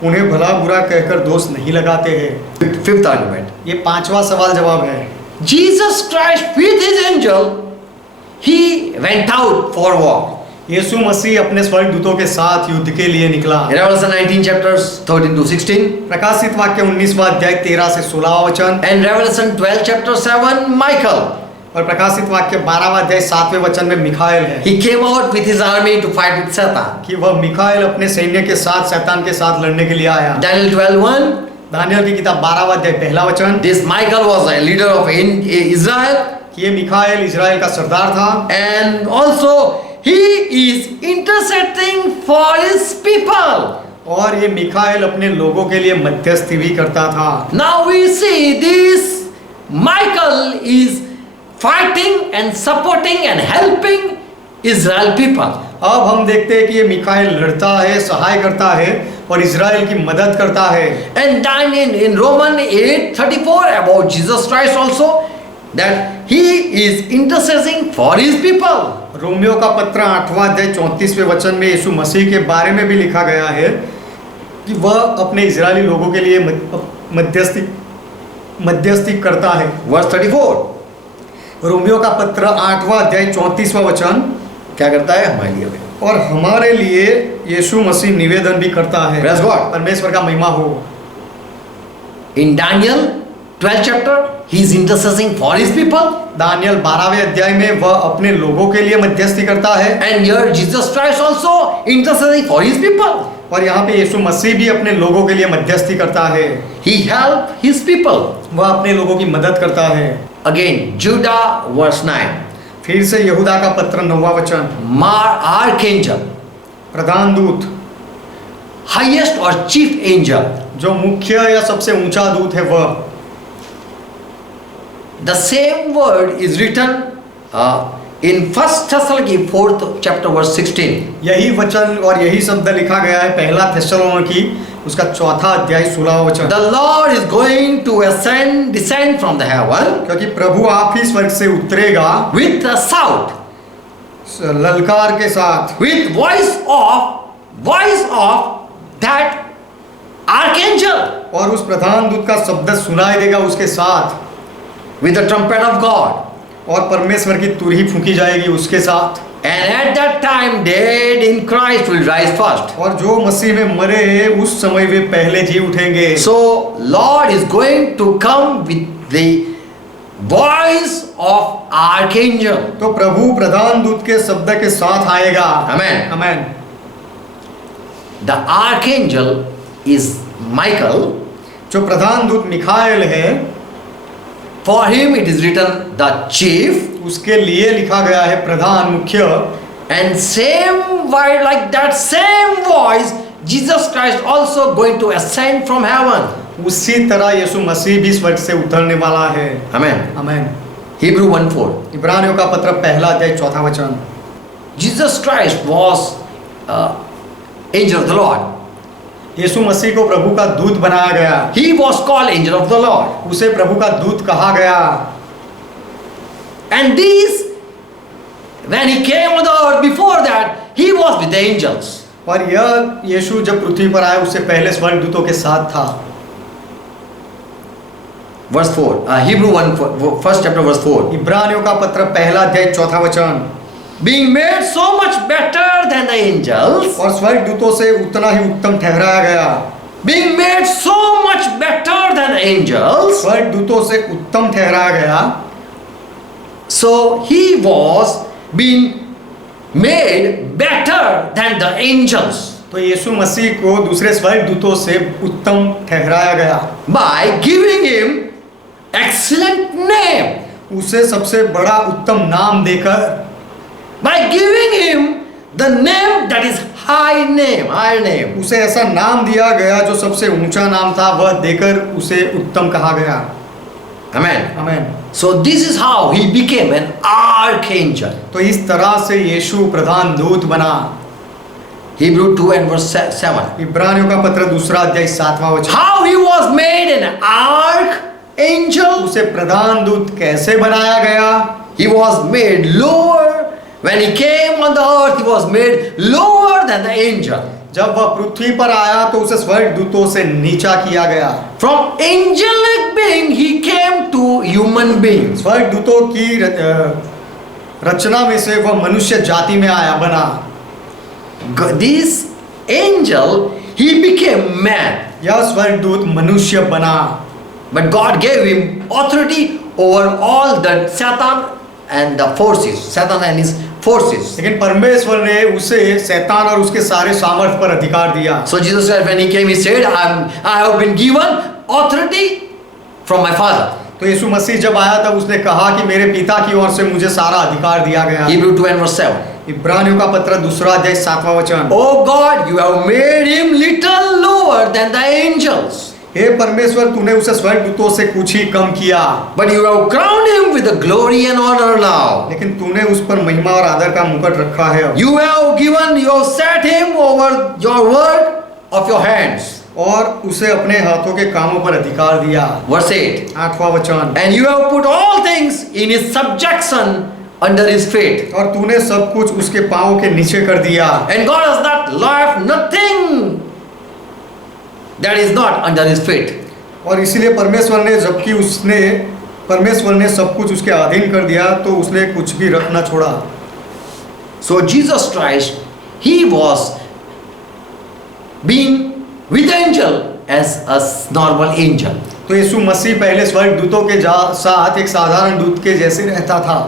उन्हें भला बुरा कहकर दोष नहीं लगाते हैं। Fifth argument. ये पांचवा सवाल जवाब है। Jesus Christ with his angel, he went out for war. यीशु मसीह अपने स्वर्गदूतों के साथ युद्ध के लिए निकला। Revelation 19 chapters 13 to 16. प्रकाशित वाक्य 19वां अध्याय 13 से 16 वचन। And Revelation 12 chapter 7, Michael. और प्रकाशित वाक्य 12वां अध्याय 7वें वचन में मिखाइल है He came out with his army to fight with Satan. कि वह मिखाइल अपने सैन्य के साथ शैतान के साथ लड़ने के लिए आया। Daniel 12:1. दानियल की किताब 12वां अध्याय पहला वचन। This Michael was a leader of Israel. कि ये मिखाइल इजराइल का सरदार था। And also he is interceding for his people. और ये मिखाइल अपने लोगों के लिए मध्यस्थी भी करता था। Now we see this Michael is fighting and supporting and helping Israel people. अब हम देखते हैं कि ये मिखाइल लड़ता है, सहाय करता है और इजराइल की मदद करता है। And then in Roman 8:34 about Jesus Christ also, that he is interceding for his people. Romeo का पत्र 8वां अध्याय 34वें वचन में यीशु मसीह के बारे में भी लिखा गया है कि वह अपने इजरायली लोगों के लिए मध्यस्थी करता है। Verse 34. रोमियो का पत्र 8वां अध्याय 34वां वचन। क्या करता है हमारे लिए? और हमारे लिए यीशु मसीह निवेदन भी करता है। Praise God. परमेश्वर का महिमा हो। In Daniel 12 chapter, he is interceding for his people. दानियल 12वें अध्याय में वह अपने लोगों के लिए मध्यस्थी करता है। And here Jesus Christ also interceding for his people. और यहाँ पे यीशु मसीह भी अपने लोगों के लिए मध्यस्थी करता है। He helped his people. वह अपने लोगों की मदद करता है। Again, Judah verse 9. फिर से यहूदा का पत्र 9वां वचन। Archangel, प्रधान दूत, highest or chief angel. जो मुख्य या सबसे ऊंचा दूत है वह। The same word is written in 1 Thessaloniki 4th chapter verse 16. यही वचन और यही शब्द लिखा गया है पहला थेसलोनिकी उसका 4था अध्याय 16वां वचन। The Lord is going to descend from the heaven क्योंकि प्रभु आप ही स्वर्ग से उतरेगा with a shout, ललकार के साथ, with voice of that archangel, और उस प्रधान दूत का शब्द सुनाई देगा उसके साथ, with the trumpet of God. और परमेश्वर की तुरही फूंकी जाएगी उसके साथ। And at that time dead in Christ will rise first. और जो मसीह में मरे हैं उस समय वे पहले जी उठेंगे। So Lord is going to come with the voice of archangel. तो प्रभु प्रधान दूत के शब्द के साथ आएगा। Amen. Amen. The archangel is Michael. जो प्रधान दूत मिखाएल है, for him it is written the chief, उसके लिए लिखा गया है प्रधान, मुख्य। and same word, like that same voice, Jesus Christ also going to ascend from heaven. उसी तरह यीशु मसीह भी स्वर्ग से उतरने वाला है। Amen. आमीन। Hebrew 1:4. इब्रानियों का पत्र पहला अध्याय 4वां वचन। Jesus Christ was angel of the Lord. यीशु मसीह को प्रभु का दूत बनाया गया, He was called angel of the Lord. उसे प्रभु का दूत कहा गया। And these, when he came on the earth, before that, he was with the angels. और यह यीशु जब पृथ्वी पर आया उससे पहले स्वर्गदूतों के साथ था। Verse 4. Hebrew 1, first chapter, verse 4. इब्रानियों का पत्र पहला अध्याय 4वां वचन। Being made so much better than the angels. और स्वर्गदूतों से उतना ही उत्तम ठहराया गया। Being made so much better than the angels. स्वर्गदूतों से उत्तम ठहराया गया। So he was being made better than the angels तो यीशु मसीह को दूसरे स्वर्गदूतों से उत्तम ठहराया गया by giving him excellent name. उसे सबसे बड़ा उत्तम नाम देकर, By giving him the name that is high name. उसे ऐसा नाम दिया गया जो सबसे ऊंचा नाम था, वह देकर उसे उत्तम कहा गया। Amen. आमीन। So this is how he became an archangel. तो इस तरह से यीशु प्रधान दूत बना। Hebrew 2 and verse 7. इब्रानियों का पत्र दूसरा अध्याय 7वां वचन। How he was made an archangel. उसे प्रधान दूत कैसे बनाया गया? He was made lower. When he came on the earth, he was made lower than the angel. जब वह पृथ्वी पर आया तो उसे स्वर्गदूतों से नीचा किया गया। From angelic being, he came to human beings. स्वर्गदूतों की रचना में से वह मनुष्य जाति में आया, बना। This angel, he became man. यह स्वर्गदूत मनुष्य बना। But God gave him authority over all the Satan and the forces. Satan and his forces. लेकिन परमेश्वर ने उसे शैतान और उसके सारे सामर्थ पर अधिकार दिया। So Jesus Christ, when he came, he said, I have been given authority from my Father. तो यीशु मसीह जब आया तब उसने कहा कि मेरे पिता की ओर से मुझे सारा अधिकार दिया गया। Hebrew 2 and verse 7. इब्रानियों का पत्र दूसरा अध्याय 7वां वचन। Oh God, you have made him little lower than the angels. हे परमेश्वर, तूने उसे स्वर्गदूतों से कुछ ही कम किया, But you have crowned him with the glory and honor now. लेकिन तूने उस पर महिमा और आदर का मुकुट रखा है। You have set him over your work of your hands. और उसे अपने हाथों के कामों पर अधिकार दिया। Verse 8. 8वां वचन। And you have put all things in his subjection under his feet. और तूने सब कुछ उसके पांवों के नीचे कर दिया। And God has not left nothing that is not under his feet. और इसीलिए परमेश्वर ने सब कुछ उसके अधीन कर दिया, तो उसने कुछ भी रख ना छोड़ा। So Jesus Christ, he was being with the angel as a normal angel. तो यीशु मसीह पहले स्वर्गदूतों के साथ एक साधारण दूत के जैसे रहता था।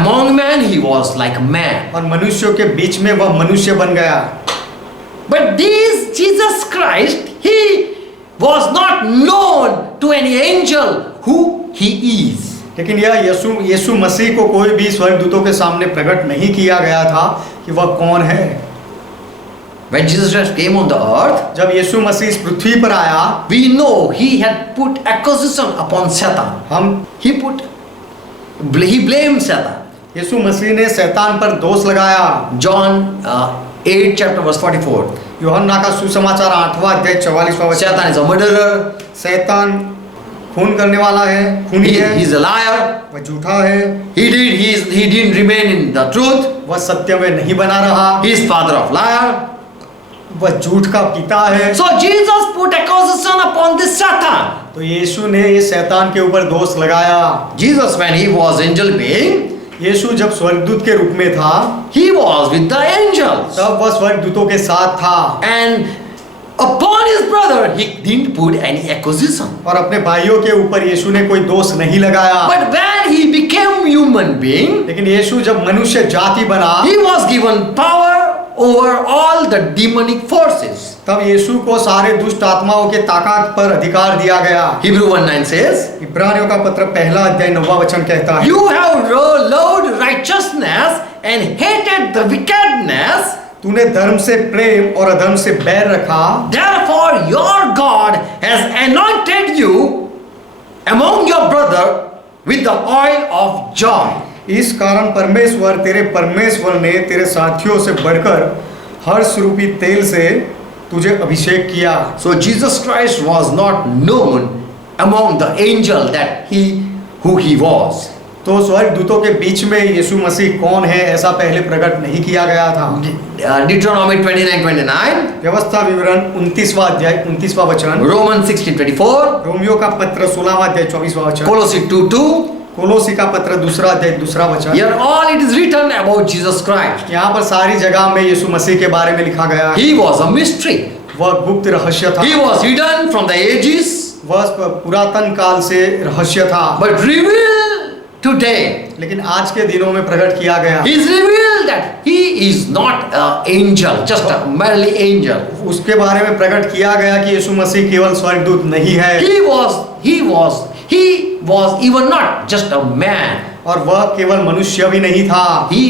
Among men he was like man. और मनुष्यों के बीच में वह मनुष्य बन गया। But this Jesus Christ, he was not known to any angel who he is. लेकिन यह यीशु मसीह को कोई भी स्वर्गदूतों के सामने प्रकट नहीं किया गया था कि वह कौन है। When Jesus Christ came on the earth, जब यीशु मसीह इस पृथ्वी पर आया, we know he had put accusation upon Satan. He blamed Satan. यीशु मसीह ने शैतान पर दोष लगाया। John 8 chapter verse 44. यूहन्ना का सुसमाचार 8वां अध्याय 44वां वचन। Satan is a murderer. शैतान खून करने वाला है, खूनी है, He is a liar. वह झूठा है, He didn't remain in the truth. वह सत्य में नहीं बना रहा, He is father of liar. वह झूठ का पिता है। So Jesus put accusation upon this Satan. तो यीशु ने ये शैतान के ऊपर दोष लगाया। Jesus, when he was angel being, यीशु जब स्वर्गदूत के रूप में था, he was with the angels. तब वह स्वर्गदूतों के साथ था। And upon his brother, he didn't put any accusation. और अपने भाइयों के ऊपर यीशु ने कोई दोष नहीं लगाया। But when he became human being, लेकिन यीशु जब मनुष्य जाति बना, he was given power over all the demonic forces. तब यीशु को सारे दुष्ट आत्माओं के ताकत पर अधिकार दिया गया। Hebrew 1:9 says, इब्रानियों का पत्र पहला अध्याय 9वां वचन कहता है, you have loved righteousness and hated the wickedness. तूने धर्म से प्रेम और अधर्म से बैर रखा, Therefore your God has anointed you among your brother with the oil of joy. इस कारण परमेश्वर ने तेरे साथियों से बढ़कर हर्ष रूपी तेल से तुझे अभिषेक किया। So Jesus Christ was not known among the angel that who he was. तो स्वर्गदूतों के बीच में यीशु मसीह कौन है ऐसा पहले प्रकट नहीं किया गया था। Deuteronomy 29:29, व्यवस्था विवरण 29वां अध्याय 29वां वचन, Romans 16:24, रोमियो का पत्र 16वां अध्याय 24वां वचन, Colossians 2:2. कोलोसी का पत्र 2 अध्याय 2 वचन। Here all it is written about Jesus Christ. यहाँ पर सारी जगह में यीशु मसीह के बारे में लिखा गया है। He was a mystery. वह गुप्त रहस्य था, He was hidden from the ages, वह पुरातन काल से रहस्य था, but revealed today. लेकिन आज के दिनों में प्रकट किया गया। He is revealed that he is not an angel, just a merely angel. उसके बारे में प्रकट किया गया कि यीशु मसीह केवल स्वर्गदूत नहीं है, He was even not just a man. और वह केवल मनुष्य भी नहीं था, He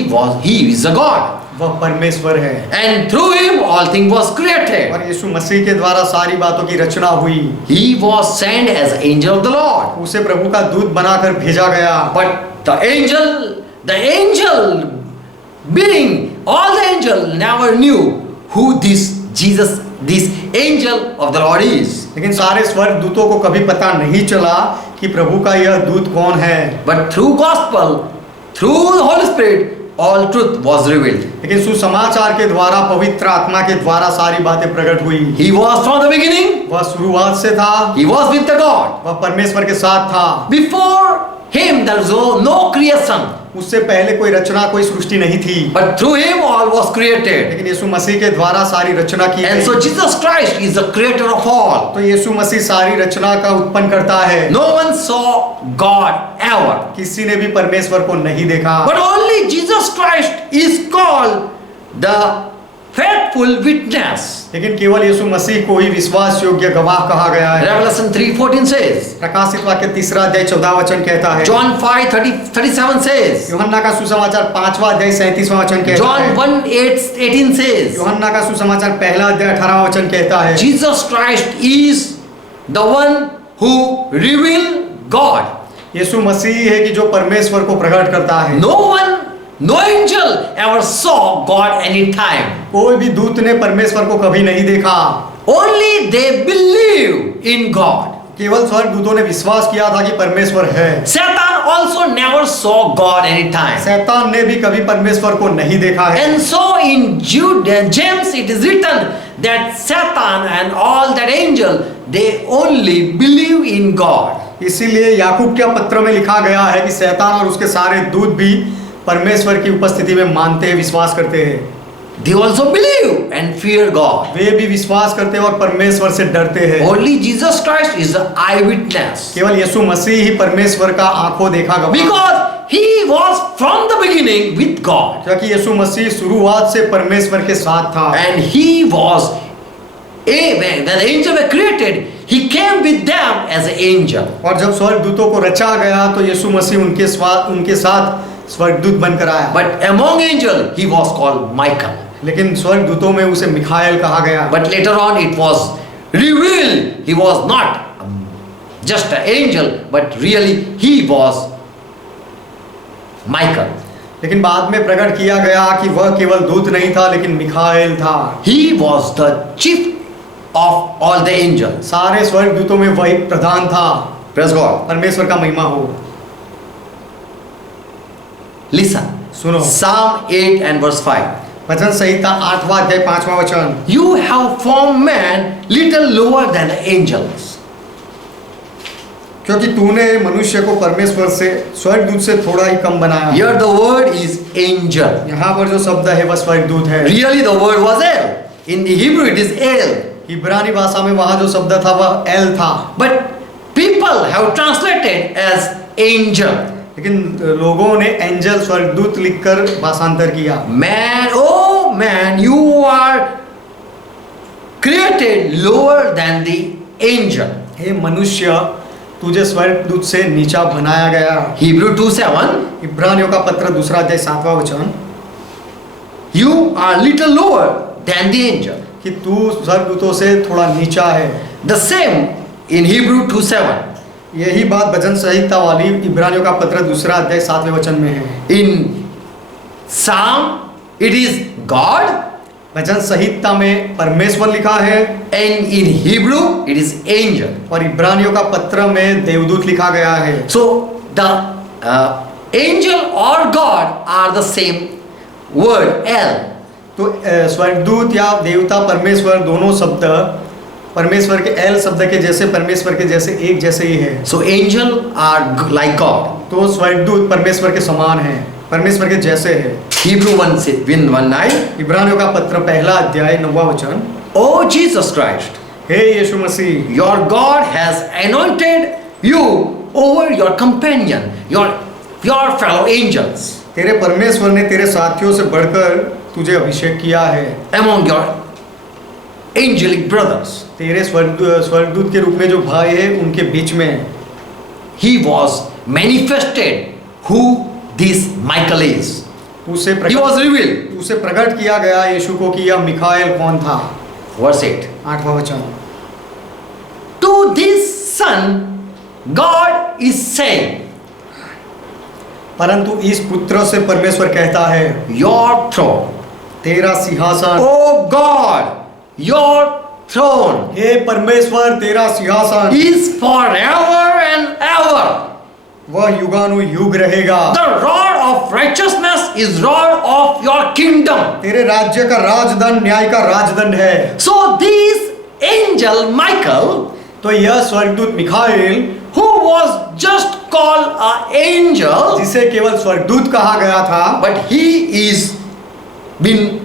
is a God. वह परमेश्वर है। And through him all things was created. और यीशु मसीह के द्वारा सारी बातों की रचना हुई। He was sent as angel of the Lord. उसे प्रभु का दूत बनाकर भेजा गया। But the angel being all the angel never knew who this angel of the Lord is. लेकिन सारे स्वर्गदूतों को कभी पता नहीं चला कि प्रभु का यह दूत कौन है। But through gospel, through the Holy Spirit, all truth was revealed. लेकिन सुसमाचार के द्वारा, पवित्र आत्मा के द्वारा सारी बातें प्रकट हुई। He was from the beginning. वह शुरुआत से था, He was with the God. वह परमेश्वर के साथ था। Before him there was no creation. उससे पहले कोई रचना, कोई सृष्टि नहीं थी, But through him all was created. लेकिन यीशु मसीह के द्वारा सारी रचना की And गई। so Jesus Christ is the creator of all. तो यीशु मसीह सारी रचना का उत्पन्न करता है। No one saw God ever. किसी ने भी परमेश्वर को नहीं देखा, But only Jesus Christ is called the faithful witness. लेकिन केवल यीशु मसीह को ही विश्वास योग्य गवाह कहा गया है। Revelation 3:14 says. प्रकाशित वाक्य 3 अध्याय 14 वचन कहता है। John 5:37 says. यूहन्ना का सुसमाचार 5वां अध्याय 37वां वचन कहता John है। 1:18 says. यूहन्ना का सुसमाचार 1 अध्याय 18वां वचन कहता है। Jesus Christ is the one who revealed God. यीशु मसीह है कि जो परमेश्वर को प्रकट करता है। No angel ever saw God any time. कोई भी दूत ने परमेश्वर को कभी नहीं देखा, Only they believe in God. केवल स्वर्गदूतों ने विश्वास किया था कि परमेश्वर है। Satan also never saw God any time. शैतान ने भी कभी परमेश्वर को नहीं देखा है। And so in James it is written that Satan and all that angel they only believe in God. इसीलिए याकूब के पत्र में लिखा गया है कि शैतान और उसके सारे दूत भी परमेश्वर की उपस्थिति में मानते हैं, विश्वास करते हैं। They also believe and fear God. वे भी विश्वास करते हैं और परमेश्वर से डरते हैं। Only Jesus Christ is the eyewitness. केवल यीशु मसीह ही परमेश्वर का आंखों देखा गवाह। Because he was from the beginning with God. क्योंकि यीशु मसीह शुरुआत से परमेश्वर के साथ था। And he was when the angels were created, he came with them as an angel. और जब स्वर्गदूतों को रचा गया तो यीशु मसीह उनके साथ स्वर्गदूत बनकर आया। But among angels he was called Michael. लेकिन स्वर्गदूतों में उसे मिखाएल कहा गया। But later on it was revealed he was not just an angel, but really he was Michael. लेकिन बाद में प्रकट किया गया कि वह केवल दूत नहीं था लेकिन मिखाएल था। He was the chief of all the angels. सारे स्वर्गदूतों में वही प्रधान था। Praise God. परमेश्वर का महिमा हो। Listen. सुनो। Psalm 8 and verse 5. वचन संहिता 8वां अध्याय 5वां वचन। You have formed man little lower than the angels. क्योंकि तूने मनुष्य को परमेश्वर से, स्वर्गदूत से थोड़ा ही कम बनाया। Here the word is angel. यहाँ पर जो शब्द है वह स्वर्गदूत है। Really the word was El. In the Hebrew it is El. इब्रानी भाषा में वहाँ जो शब्द था वह एल था। But people have translated as angel. लेकिन लोगों ने एंजल, स्वर्गदूत लिखकर भाषांतर किया। Man, oh man, you are created lower than the angel. हे मनुष्य, तुझे स्वर्गदूत से नीचा बनाया गया। Hebrew 2:7. इब्रानियों का पत्र 2 अध्याय 7वां वचन, You are little lower than the angel. कि तू स्वर्गदूतों से थोड़ा नीचा है। The same in Hebrew 2:7. यही बात भजन संहिता वाली इब्रानियों का पत्र 2 अध्याय 7वें वचन में है। In Psalm it is God, भजन संहिता में परमेश्वर लिखा है and in Hebrew it is angel. और इब्रानियों का पत्र में देवदूत लिखा गया है। So the angel or God are the same word El. तो स्वर्गदूत या देवता परमेश्वर दोनों शब्द परमेश्वर के एल शब्द के जैसे, परमेश्वर के जैसे, एक जैसे ही है। So angel are like God. तो स्वर्गदूत परमेश्वर के समान है, परमेश्वर के जैसे है। Hebrew 1:9. इब्रानियों का पत्र 1 अध्याय 9वां वचन, Oh Jesus Christ, hey Yeshu Masih, your God has anointed you over your companion, your fellow angels, तेरे परमेश्वर ने तेरे साथियों से बढ़कर तुझे अभिषेक किया है। among your angelic brothers. तेरे स्वर्गदूत के रूप में जो भाई है उनके बीच में He was manifested who this Michael is. उसे He was revealed. उसे प्रकट किया गया यीशु को कि यह मिखाएल कौन था। Verse 8. 8वां वचन, To this son God is saying, परंतु इस पुत्र से परमेश्वर कहता है, your throne, तेरा सिंहासन, oh God, your throne हे परमेश्वर तेरा सिंहासन is forever and ever. वह युगानुयुग रहेगा। The rod of righteousness is rod of your kingdom. तेरे राज्य का राजदंड न्याय का राजदंड है। So this angel Michael, तो यह स्वर्गदूत मिखाएल, who was just called an angel, जिसे केवल स्वर्गदूत कहा गया था, but he is been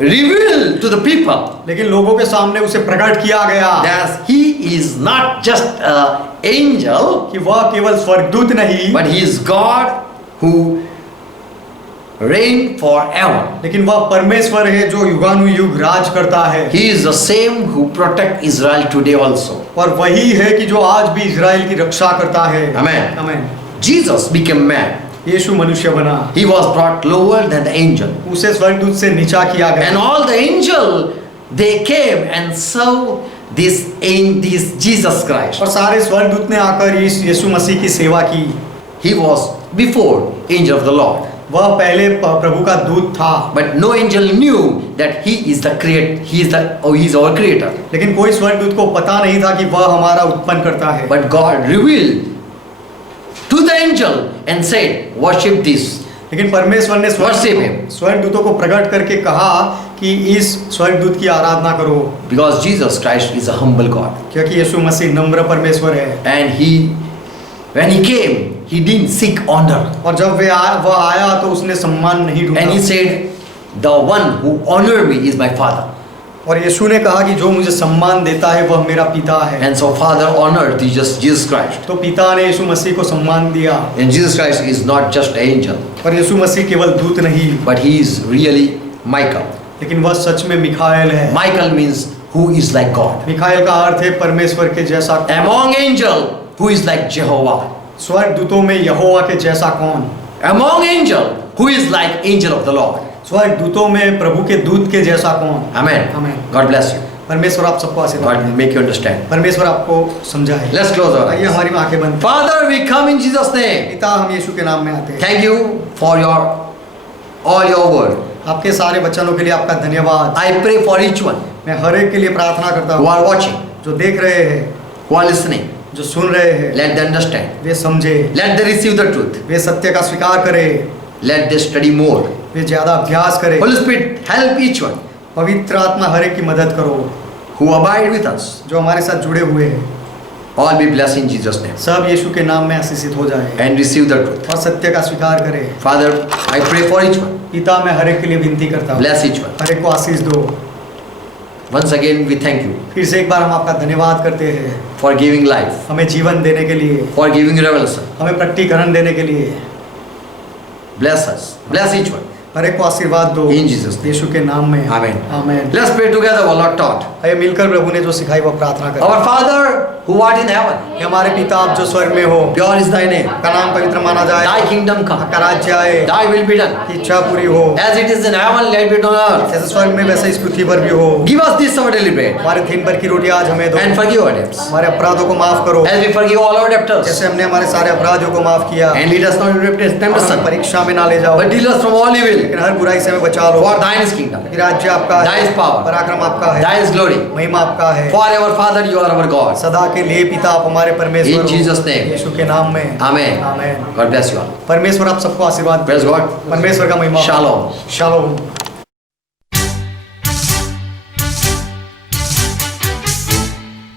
revealed to the people लेकिन लोगों के सामने उसे प्रकट किया गया that he is not just an angel, कि वह केवल स्वर्गदूत नहीं, but he is God who reign forever. लेकिन वह परमेश्वर है जो युगानुयुग राज करता है। He is the same who protect Israel today also. और वही है कि जो आज भी इजराइल की रक्षा करता है। Amen. आमीन। Jesus became man. यीशु मनुष्य बना, He was brought lower than the angel. उसे स्वर्गदूत से नीचा किया And गया। all the angel they came and served this Jesus Christ. और सारे स्वर्गदूत ने आकर इस यीशु मसीह की सेवा की। He was before angel of the Lord. वह पहले प्रभु का दूत था, But no angel knew that he is he is our creator. लेकिन कोई स्वर्गदूत को पता नहीं था कि वह हमारा उत्पन्न करता है। But God revealed to the angel and said, worship this. लेकिन परमेश्वर ने Worship him. स्वर्गदूतों को प्रकट करके कहा कि इस स्वर्गदूत की आराधना करो, Because Jesus Christ is a humble God. क्योंकि यीशु मसीह नम्र परमेश्वर है। And when he came, he didn't seek honor. और जब वह आया तो उसने सम्मान नहीं ढूंढा। And he said, the one who honor me is my father. और यीशु ने कहा कि जो मुझे सम्मान देता है वह मेरा पिता है। And so father honored Jesus Christ. तो पिता ने यीशु मसीह को सम्मान दिया। And Jesus Christ is not just an angel, और यीशु मसीह केवल दूत नहीं, but he is really Michael. लेकिन वह सच में मिखाएल है। Michael means who is like God. मिखाएल का अर्थ है परमेश्वर के जैसा। Among angel, who is like Jehovah. स्वर्गदूतों में यहोवा के जैसा कौन? Among angel, who is like angel of the Lord. स्वर्गदूतों में प्रभु के दूत के जैसा कौन? Amen. Amen. God bless you. परमेश्वर आप सबको आशीर्वाद God they. make you understand. परमेश्वर आपको समझाए। Let's close our आइए eyes. हमारी आंखें बंद। Father, we come in Jesus' name. पिता, हम यीशु के नाम में आते हैं। Thank you for all your word. आपके सारे वचनों के लिए आपका धन्यवाद। I pray for each one मैं हर एक के लिए प्रार्थना करता who हूँ are watching, जो देख रहे हैं, who are listening. जो सुन रहे हैं, Let them understand. वे समझे, Let them receive the truth. वे सत्य का स्वीकार करें, Let them study more. वे ज्यादा अभ्यास करें। Holy Spirit, help each one पवित्र आत्मा हर एक की मदद करो who abide with us. जो हमारे साथ जुड़े हुए हैं। All be blessed in Jesus' name. सब यीशु के नाम में आशीषित हो जाए And receive the truth. और सत्य का स्वीकार करें। Father, I pray for each one. पिता, मैं हर एक के लिए विनती करता हूँ, Bless each one. हर एक को आशीष दो। Once again, we thank you फिर से एक बार हम आपका धन्यवाद करते हैं, for giving life, हमें जीवन देने के लिए, for giving revelation. हमें प्रकटीकरण देने के लिए। Bless us. Bless each one. हर एक को आशीर्वाद दो In Jesus' name. यीशु के नाम में Amen. Amen. Let's pray together what Lord taught. आइए मिलकर प्रभु ने जो सिखाई वो प्रार्थना करें। Our Father who art in heaven, हे हमारे पिता आप जो स्वर्ग में हो, pure is thy name. का नाम पवित्र माना जाए, Thy kingdom come. आपका राज्य आए, Thy will be done. की इच्छा पूरी हो, As it is in heaven, let it be on earth. जैसे स्वर्ग में वैसे इस पृथ्वी पर भी हो। Give us this our daily bread. हमारे दिन भर की रोटी आज हमें दो, And forgive our debts. हमारे अपराधों को माफ करो, As we forgive all our debtors. जैसे हमने हमारे सारे अपराधियों को माफ किया। And lead us not into और हमें temptation, परीक्षा में ना ले जाओ, but deal us from all evil. लेकिन हर बुराई से हमें बचा लो। For thine is kingdom, कि राज्य आपका Thy is है, power, पराक्रम आपका है, Thy is glory. महिमा आपका है। Forever, Father, you are our God. सदा के लिए पिता आप हमारे परमेश्वर In हो। Jesus' name. यीशु के नाम में Amen. Amen. God bless you all. परमेश्वर आप सबको आशीर्वाद दे। Praise God. परमेश्वर का महिमा हो। Shalom. शालोम।